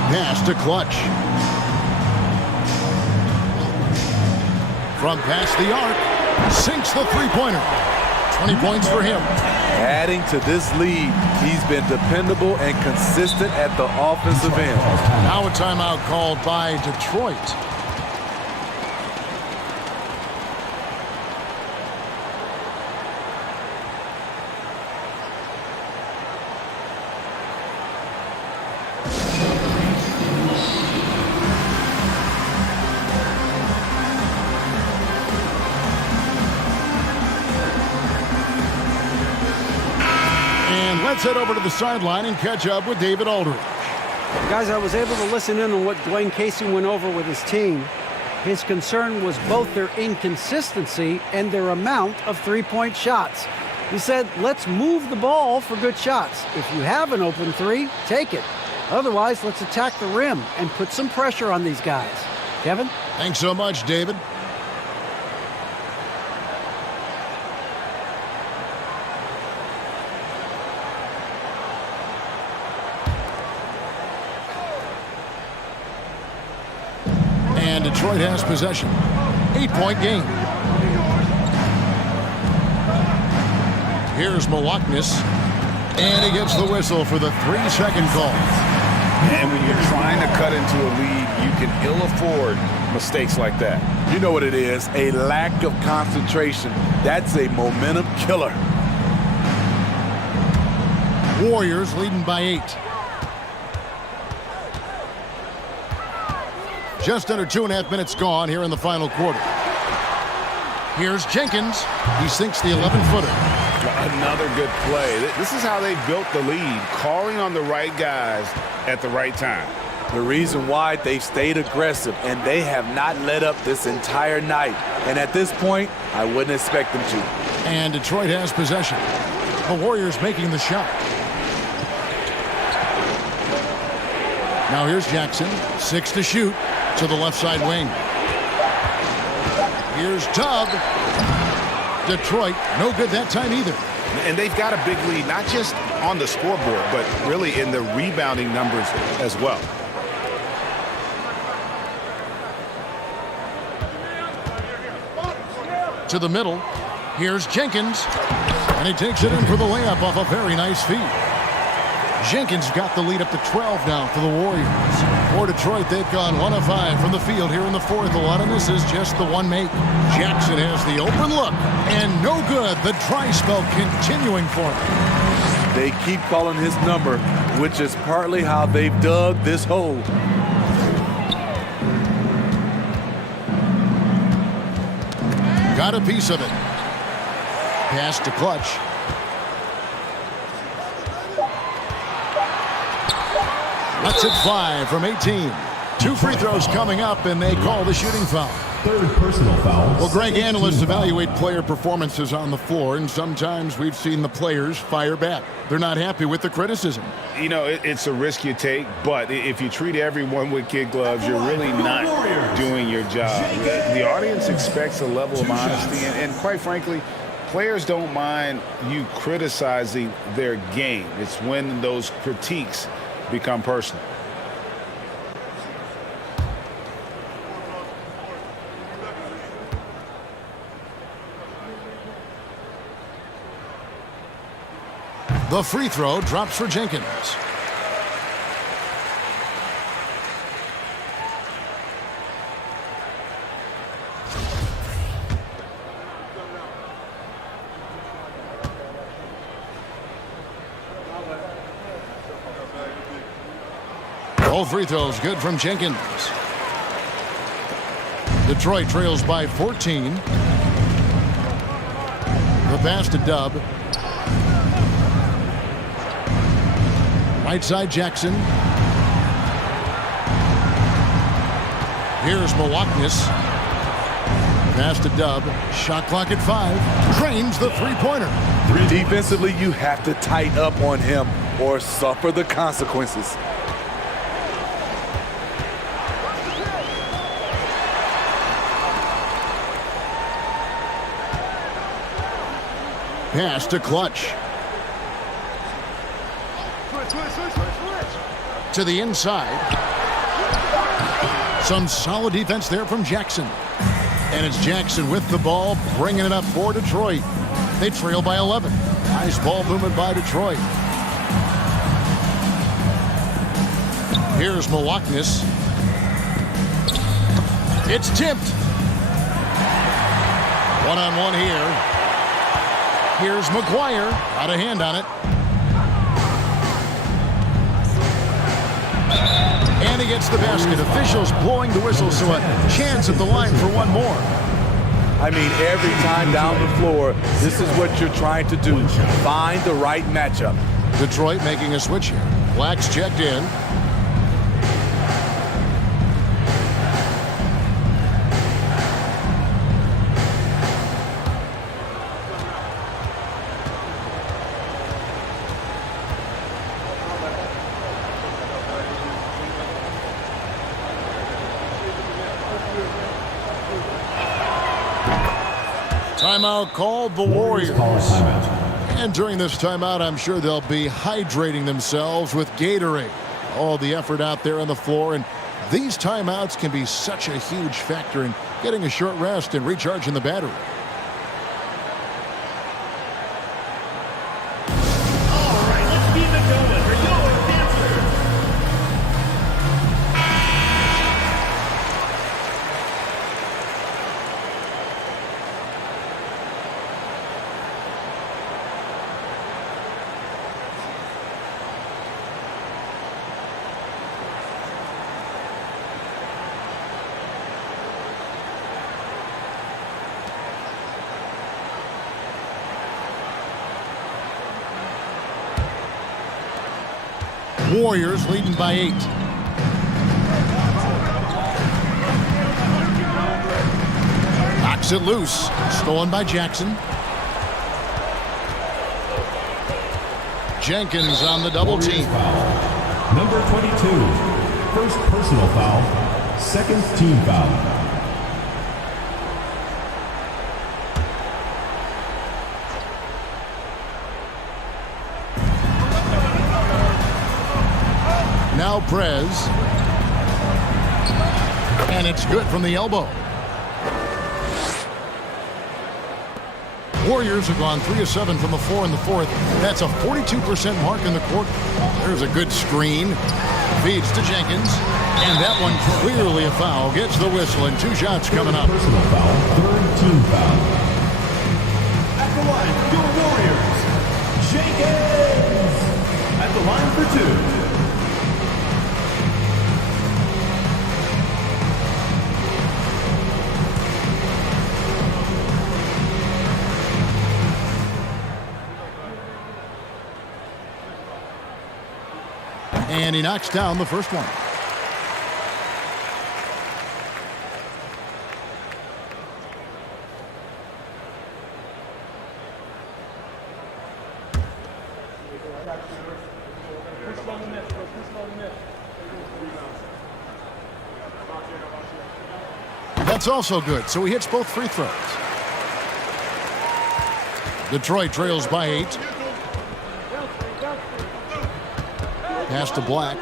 Pass to Clutch. From past the arc, sinks the three-pointer. 20 points for him. Adding to this lead, he's been dependable and consistent at the offensive end. Now a timeout called by Detroit. Let's head over to the sideline and catch up with David Aldridge. Guys, I was able to listen in on what Dwayne Casey went over with his team. His concern was both their inconsistency and their amount of three-point shots. He said, let's move the ball for good shots. If you have an open three, take it. Otherwise, let's attack the rim and put some pressure on these guys. Kevin? Thanks so much, David. And Detroit has possession. 8-point game. Here's Malaknis. And he gets the whistle for the 3-second call. And when you're trying to cut into a lead, you can ill afford mistakes like that. You know what it is, a lack of concentration. That's a momentum killer. Warriors leading by 8. Just under 2.5 minutes gone here in the final quarter. Here's Jenkins. He sinks the 11-footer. Another good play. This is how they built the lead, calling on the right guys at the right time. The reason why they've stayed aggressive, and they have not let up this entire night. And at this point, I wouldn't expect them to. And Detroit has possession. The Warriors making the shot. Now here's Jackson. 6 to shoot to the left side wing. Here's Tubb. Detroit, no good that time either. And they've got a big lead, not just on the scoreboard, but really in the rebounding numbers as well. To the middle. Here's Jenkins. And he takes it in for the layup off a very nice feed. Jenkins got the lead up to 12 now for the Warriors. For Detroit, they've gone 1 of 5 from the field here in the fourth. A lot of misses, just the one make. Jackson has the open look, and no good. The dry spell continuing for him. They keep calling his number, which is partly how they've dug this hole. Got a piece of it. Pass to Clutch. That's it 5 from 18. 2 free throws coming up, and they call the shooting foul. Third personal foul. Well, Greg, analysts evaluate player performances on the floor, and sometimes we've seen the players fire back. They're not happy with the criticism. You know, it's a risk you take, but if you treat everyone with kid gloves, you're really not doing your job. The audience expects a level of honesty, and quite frankly, players don't mind you criticizing their game. It's when those critiques become personal. The free throw drops for Jenkins. All free throws good from Jenkins. Detroit trails by 14. The pass to Dub. Right side Jackson. Here's Milwaukee. Pass to Dub. Shot clock at 5. Drains the three-pointer. Defensively, you have to tighten up on him or suffer the consequences. Pass to Clutch. To the inside. Some solid defense there from Jackson. And it's Jackson with the ball, bringing it up for Detroit. They trail by 11. Nice ball movement by Detroit. Here's Milwaukee. It's tipped. One-on-one here. Here's McGuire. Out of hand on it. And he gets the basket. Officials blowing the whistle, so a chance at the line for one more. I mean, every time down the floor, this is what you're trying to do. Find the right matchup. Detroit making a switch here. Black's checked in. Timeout called the Warriors. And during this timeout, I'm sure they'll be hydrating themselves with Gatorade. All the effort out there on the floor, and these timeouts can be such a huge factor in getting a short rest and recharging the battery. All right, let's keep it going for your dancer. Warriors leading by 8. Knocks it loose. Stolen by Jackson. Jenkins on the double team. Number 22. First personal foul. Second team foul. Now Prez. And it's good from the elbow. Warriors have gone 3 of 7 from the floor in the fourth. That's a 42% mark in the quarter. There's a good screen. Feeds to Jenkins. And that one clearly a foul. Gets the whistle and 2 shots coming up. Personal foul. Third team foul. At the line, your Warriors. Jenkins. At the line for 2. And he knocks down the first one. That's also good, so he hits both free throws. Detroit trails by 8. Pass to Black.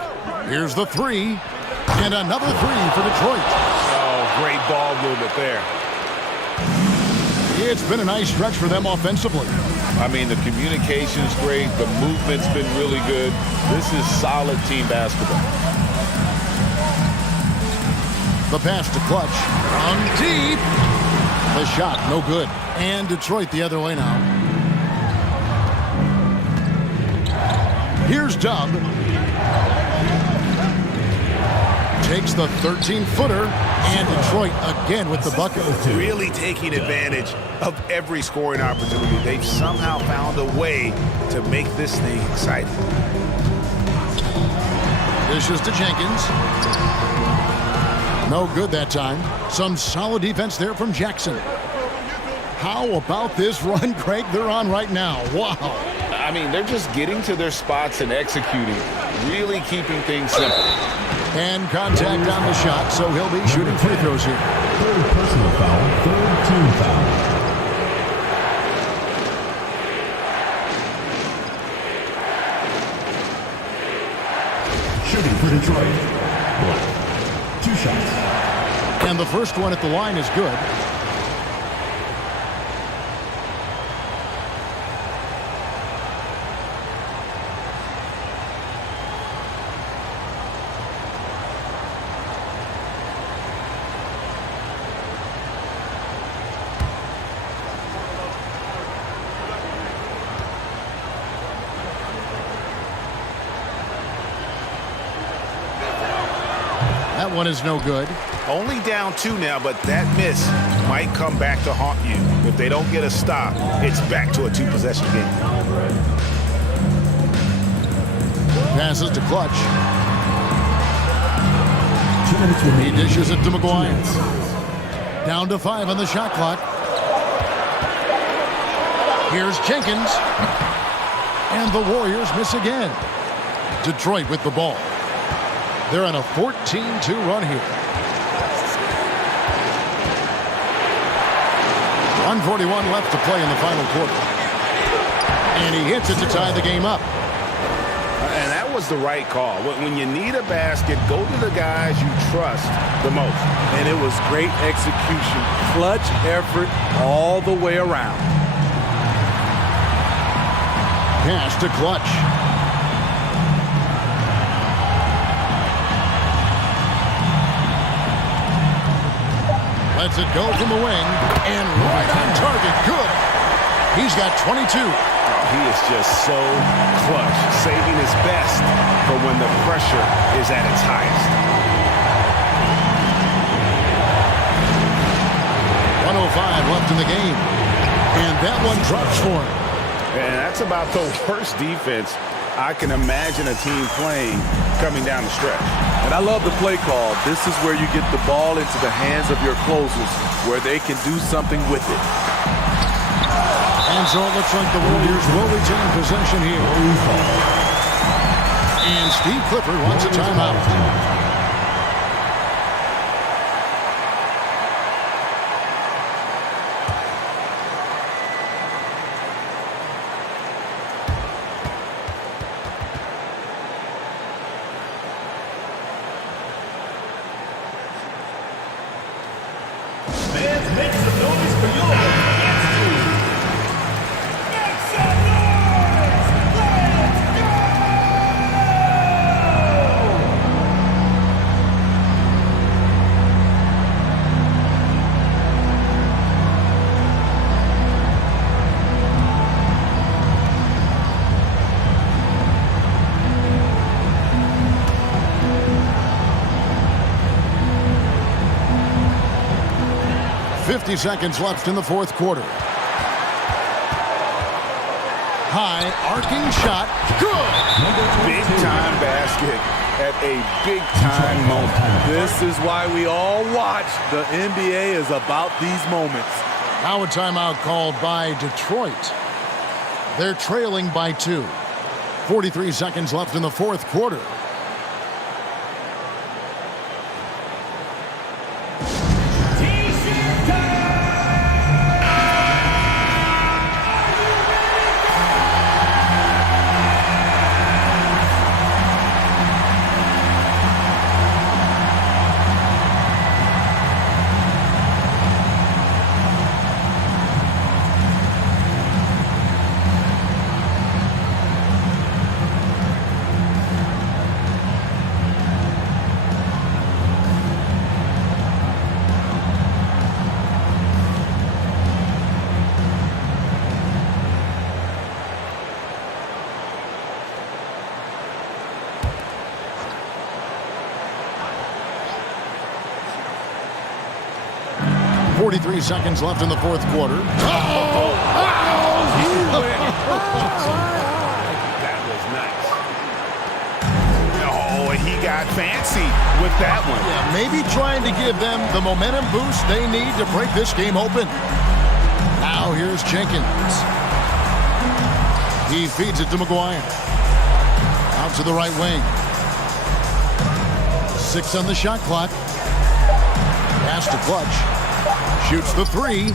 Here's the 3. And another 3 for Detroit. Oh, great ball movement there. It's been a nice stretch for them offensively. I mean, the communication's great. The movement's been really good. This is solid team basketball. The pass to Clutch. On deep. The shot, no good. And Detroit the other way now. Here's Dub. Takes the 13-footer, and Detroit again with the bucket. Really taking advantage of every scoring opportunity. They've somehow found a way to make this thing exciting. Dishes to Jenkins. No good that time. Some solid defense there from Jackson. How about this run, Craig, they're on right now? Wow. I mean, they're just getting to their spots and executing, really keeping things simple. And contact on the shot, so he'll be shooting free throws here. Third personal foul, third team foul. Shooting for Detroit. 2 shots. And the first one at the line is good. That one is no good. Only down 2 now, but that miss might come back to haunt you. If they don't get a stop, it's back to a 2-possession game. Passes to Clutch. 2 minutes He remaining. dishes it to McGuire. Down to 5 on the shot clock. Here's Jenkins. And the Warriors miss again. Detroit with the ball. They're on a 14-2 run here. 1:41 left to play in the final quarter. And he hits it to tie the game up. And that was the right call. When you need a basket, go to the guys you trust the most. And it was great execution. Clutch effort all the way around. Pass to Clutch. Lets it go from the wing, and right on target, good. He's got 22. He is just so clutch, saving his best for when the pressure is at its highest. 1:05 left in the game, and that one drops for him. And that's about the worst defense I can imagine a team playing coming down the stretch. And I love the play call. This is where you get the ball into the hands of your closers, where they can do something with it. And so it looks like the Warriors will retain possession here. And Steve Clifford wants a timeout. Fans, make some noise for your next team. Make some noise! Let's go! 50 seconds left in the fourth quarter. High arcing shot. Good. Big time basket at a big time moment. This is why we all watch. The NBA is about these moments. Now a timeout called by Detroit. They're trailing by 2. 43 seconds left in the fourth quarter. Three seconds left in the fourth quarter. That was nice. Oh, he got got fancy with that one. Yeah, maybe trying to give them the momentum boost they need to break this game open. Now here's Jenkins. He feeds it to McGuire. Out to the right wing. 6 on the shot clock. Pass to Clutch. Shoots the 3.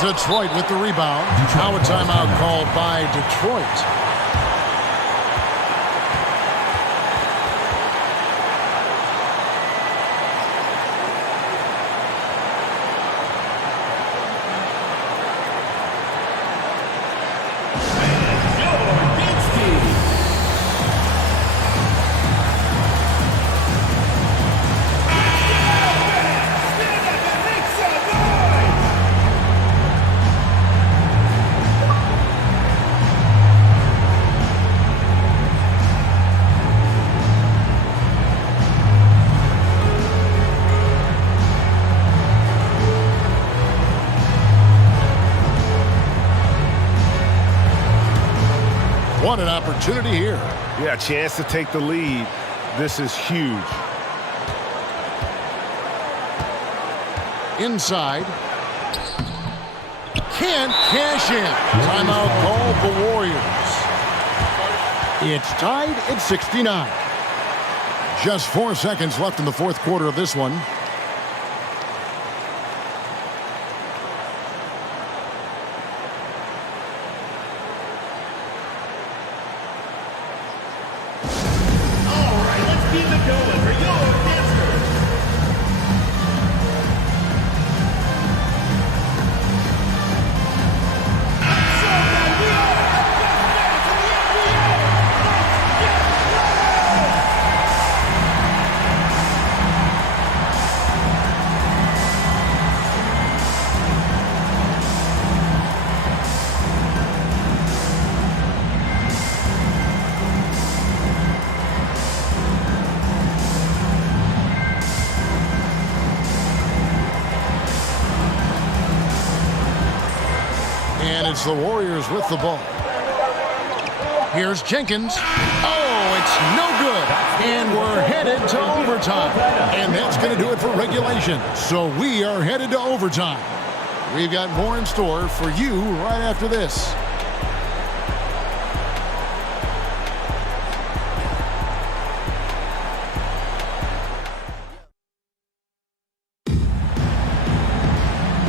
Detroit with the rebound. Now a timeout called by Detroit. What an opportunity here. Yeah, a chance to take the lead. This is huge. Inside. Can't cash in. Timeout called the Warriors. It's tied at 69. Just 4 seconds left in the fourth quarter of this one. It's the Warriors with the ball. Here's Jenkins. Oh, it's no good. And we're headed to overtime. And that's going to do it for regulation. So we are headed to overtime. We've got more in store for you right after this.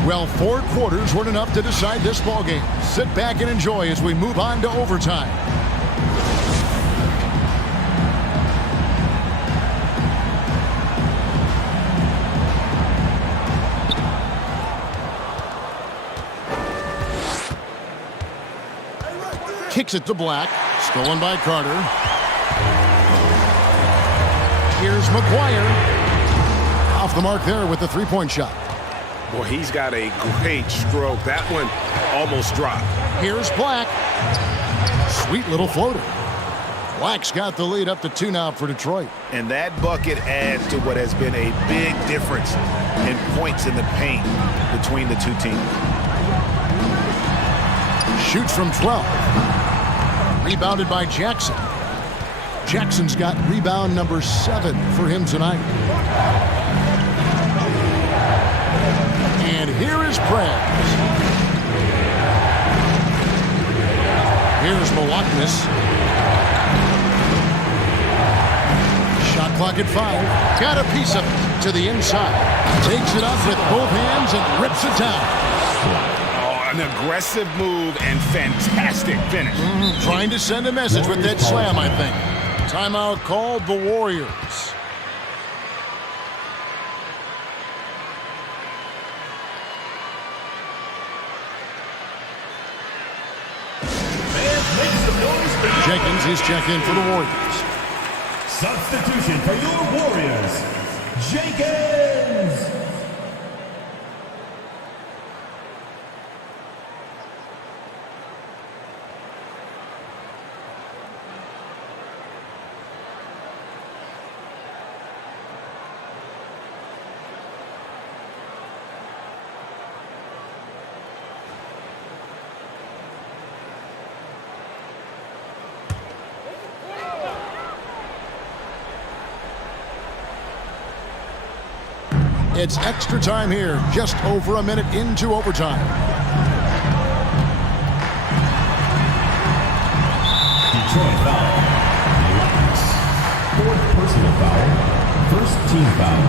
Well, 4 quarters weren't enough to decide this ballgame. Sit back and enjoy as we move on to overtime. Kicks it to Black. Stolen by Carter. Here's McGuire. Off the mark there with the three-point shot. Boy, he's got a great stroke. That one almost dropped. Here's Black. Sweet little floater. Black's got the lead up to 2 now for Detroit. And that bucket adds to what has been a big difference in points in the paint between the two teams. Shoots from 12. Rebounded by Jackson. Jackson's got rebound number 7 for him tonight. And here is Prez. Here's Milwaukee. Shot clock at 5. Got a piece of it to the inside. Takes it up with both hands and rips it down. Oh, an aggressive move and fantastic finish. Trying to send a message with that slam, I think. Timeout called the Warriors. Jenkins is checked in for the Warriors. Substitution for your Warriors, Jenkins. It's extra time here, just over a minute into overtime. Detroit foul. Hellcats. Fourth personal foul. First team foul.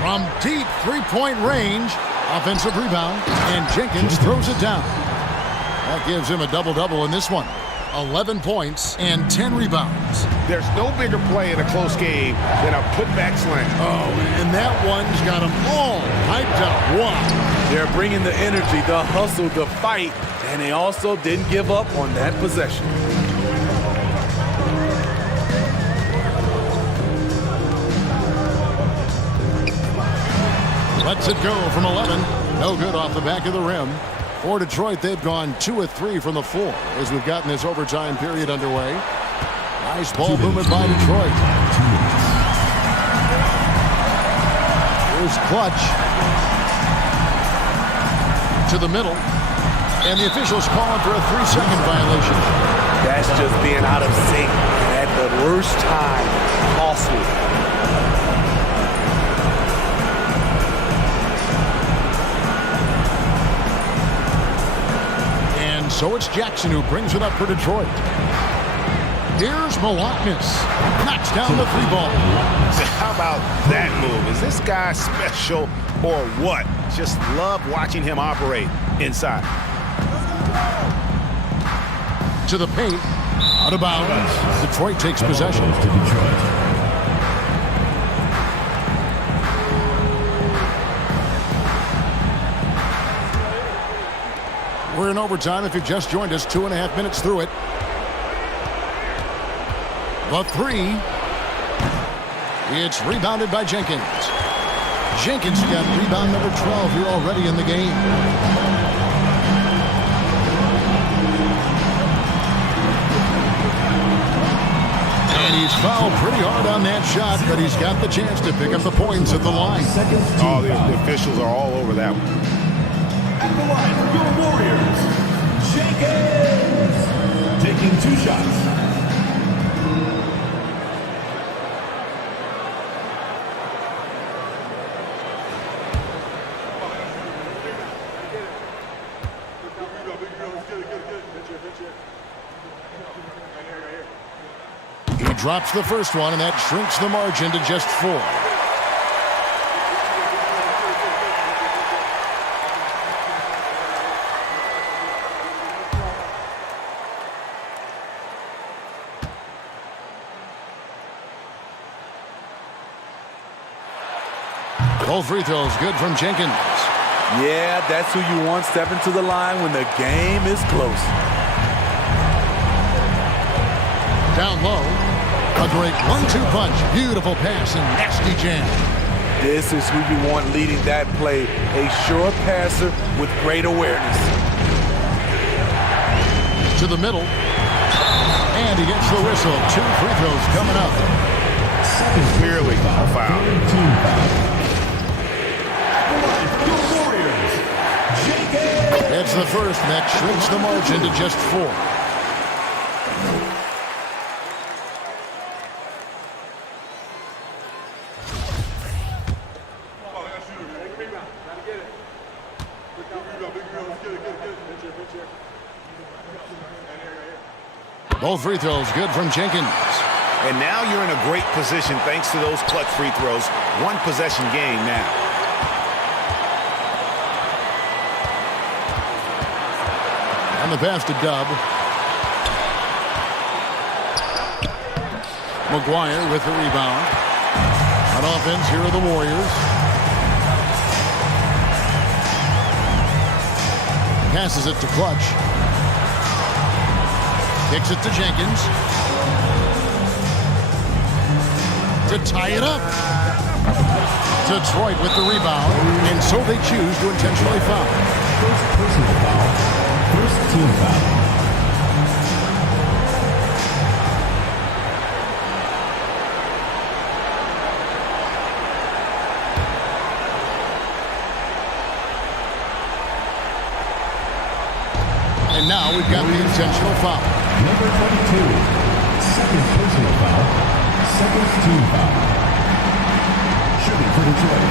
From deep three-point range, offensive rebound, and Jenkins throws it down. That gives him a double-double in this one. 11 points and 10 rebounds. There's no bigger play in a close game than a putback slam. Oh, and that one's got them all hyped up. Wow. They're bringing the energy, the hustle, the fight, and they also didn't give up on that possession. Lets it go from 11. No good off the back of the rim. For Detroit, they've gone 2 of 3 from the floor as we've gotten this overtime period underway. Nice ball movement by Detroit. Here's Clutch. To the middle. And the officials calling for a 3-second violation. That's just being out of sync at the worst time. Costly. So it's Jackson who brings it up for Detroit. Here's Malaknis. Knocks down the 3-ball. How about that move? Is this guy special or what? Just love watching him operate inside. To the paint. Out of bounds. Detroit takes possession. To Detroit. We're in overtime. If you've just joined us, 2.5 minutes through it. The 3. It's rebounded by Jenkins. Jenkins got rebound number 12 here already in the game. And he's fouled pretty hard on that shot, but he's got the chance to pick up the points at the line. Oh, the officials are all over that one. At the line for your Warriors, Jenkins, taking 2 shots. He drops the first one, and that shrinks the margin to just 4. Both free throws good from Jenkins. Yeah, that's who you want stepping to the line when the game is close. Down low. A great 1-2 punch. Beautiful pass and nasty jam. This is who you want leading that play. A sure passer with great awareness. To the middle. And he gets the whistle. 2 free throws coming up. Clearly a foul. Team foul. It's the first that shrinks the margin to just 4. Both free throws good from Jenkins. And now you're in a great position thanks to those clutch free throws. 1 possession game now. And the pass to Dub. McGuire with the rebound. On offense, here are the Warriors. Passes it to Clutch. Kicks it to Jenkins. To tie it up. Detroit with the rebound. And so they choose to intentionally foul. First personal foul. First team foul. And now we've got the intentional foul. Number 22, second personal foul, second team foul. Shooting for Detroit,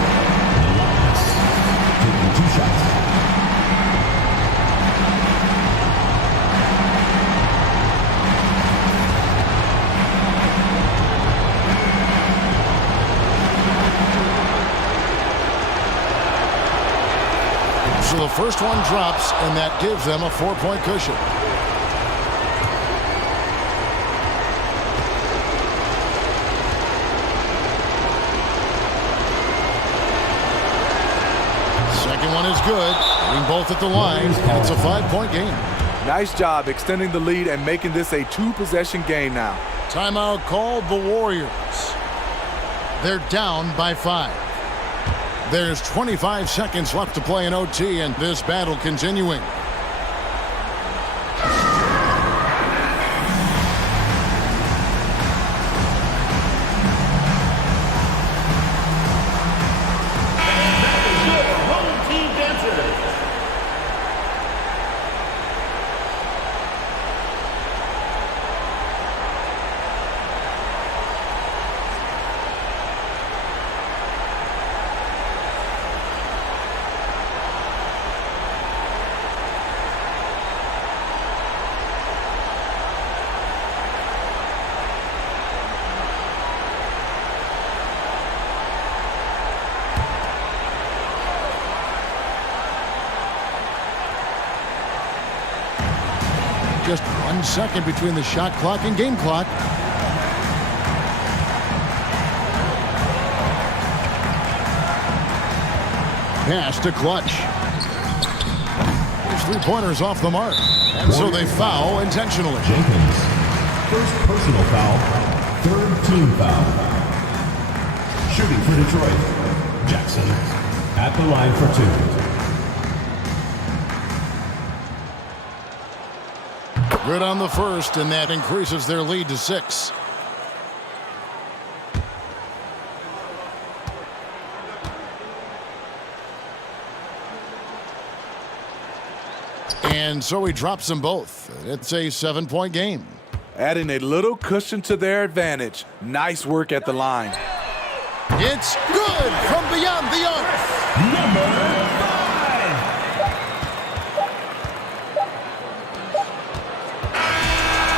Elias, taking 2 shots. So the first one drops, and that gives them a 4-point cushion. Second one is good. Hitting both at the line, and it's a 5-point game. Nice job extending the lead and making this a 2-possession game now. Timeout called the Warriors. They're down by 5. There's 25 seconds left to play in OT, and this battle continuing. Just 1 second between the shot clock and game clock. Pass to Clutch. His 3-pointers off the mark. And so they foul intentionally. Jenkins, first personal foul, third team foul. Shooting for Detroit, Jackson, at the line for 2. Good on the first, and that increases their lead to 6. And so he drops them both. It's a 7-point game. Adding a little cushion to their advantage. Nice work at the line. It's good from beyond the arc. Number 5.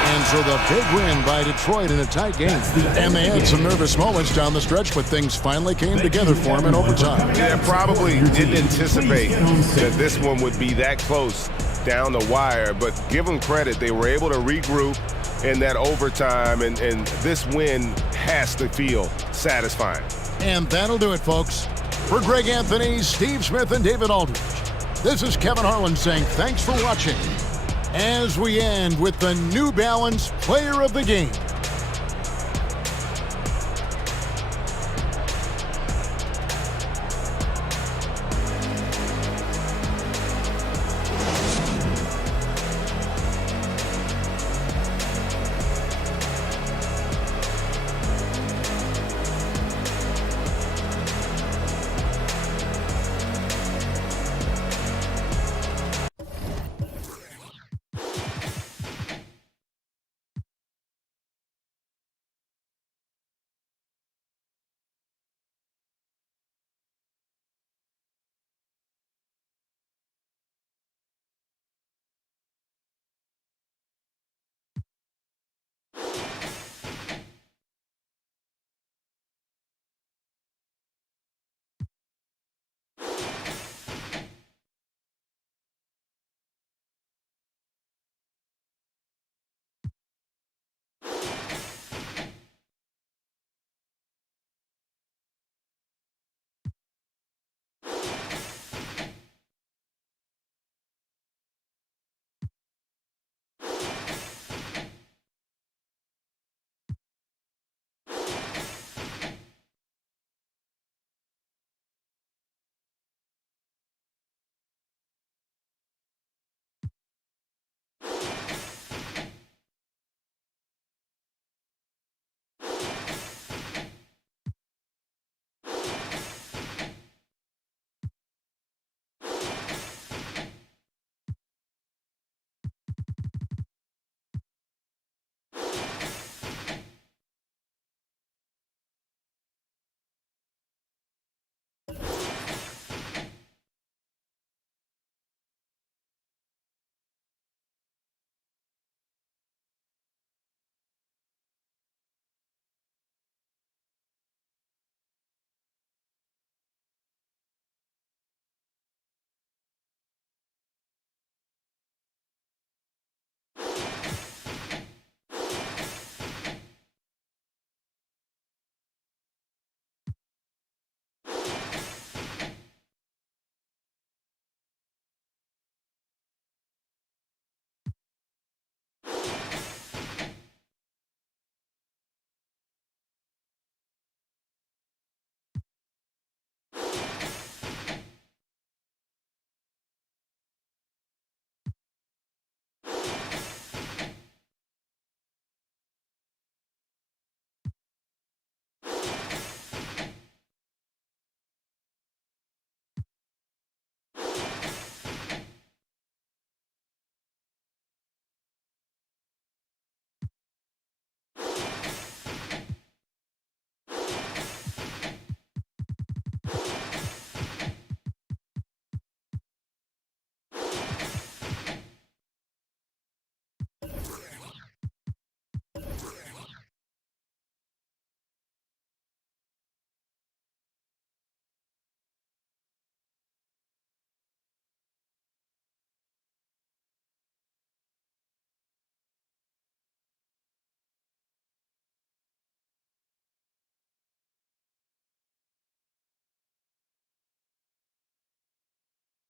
And so the big win by Detroit in a tight game. And they had some nervous moments down the stretch, but things finally came together for them in overtime. Yeah, probably didn't anticipate that this one would be that close down the wire, but give them credit. They were able to regroup in that overtime, and this win has to feel satisfying. And that'll do it, folks. For Greg Anthony, Steve Smith, and David Aldridge, this is Kevin Harlan saying thanks for watching as we end with the New Balance Player of the Game.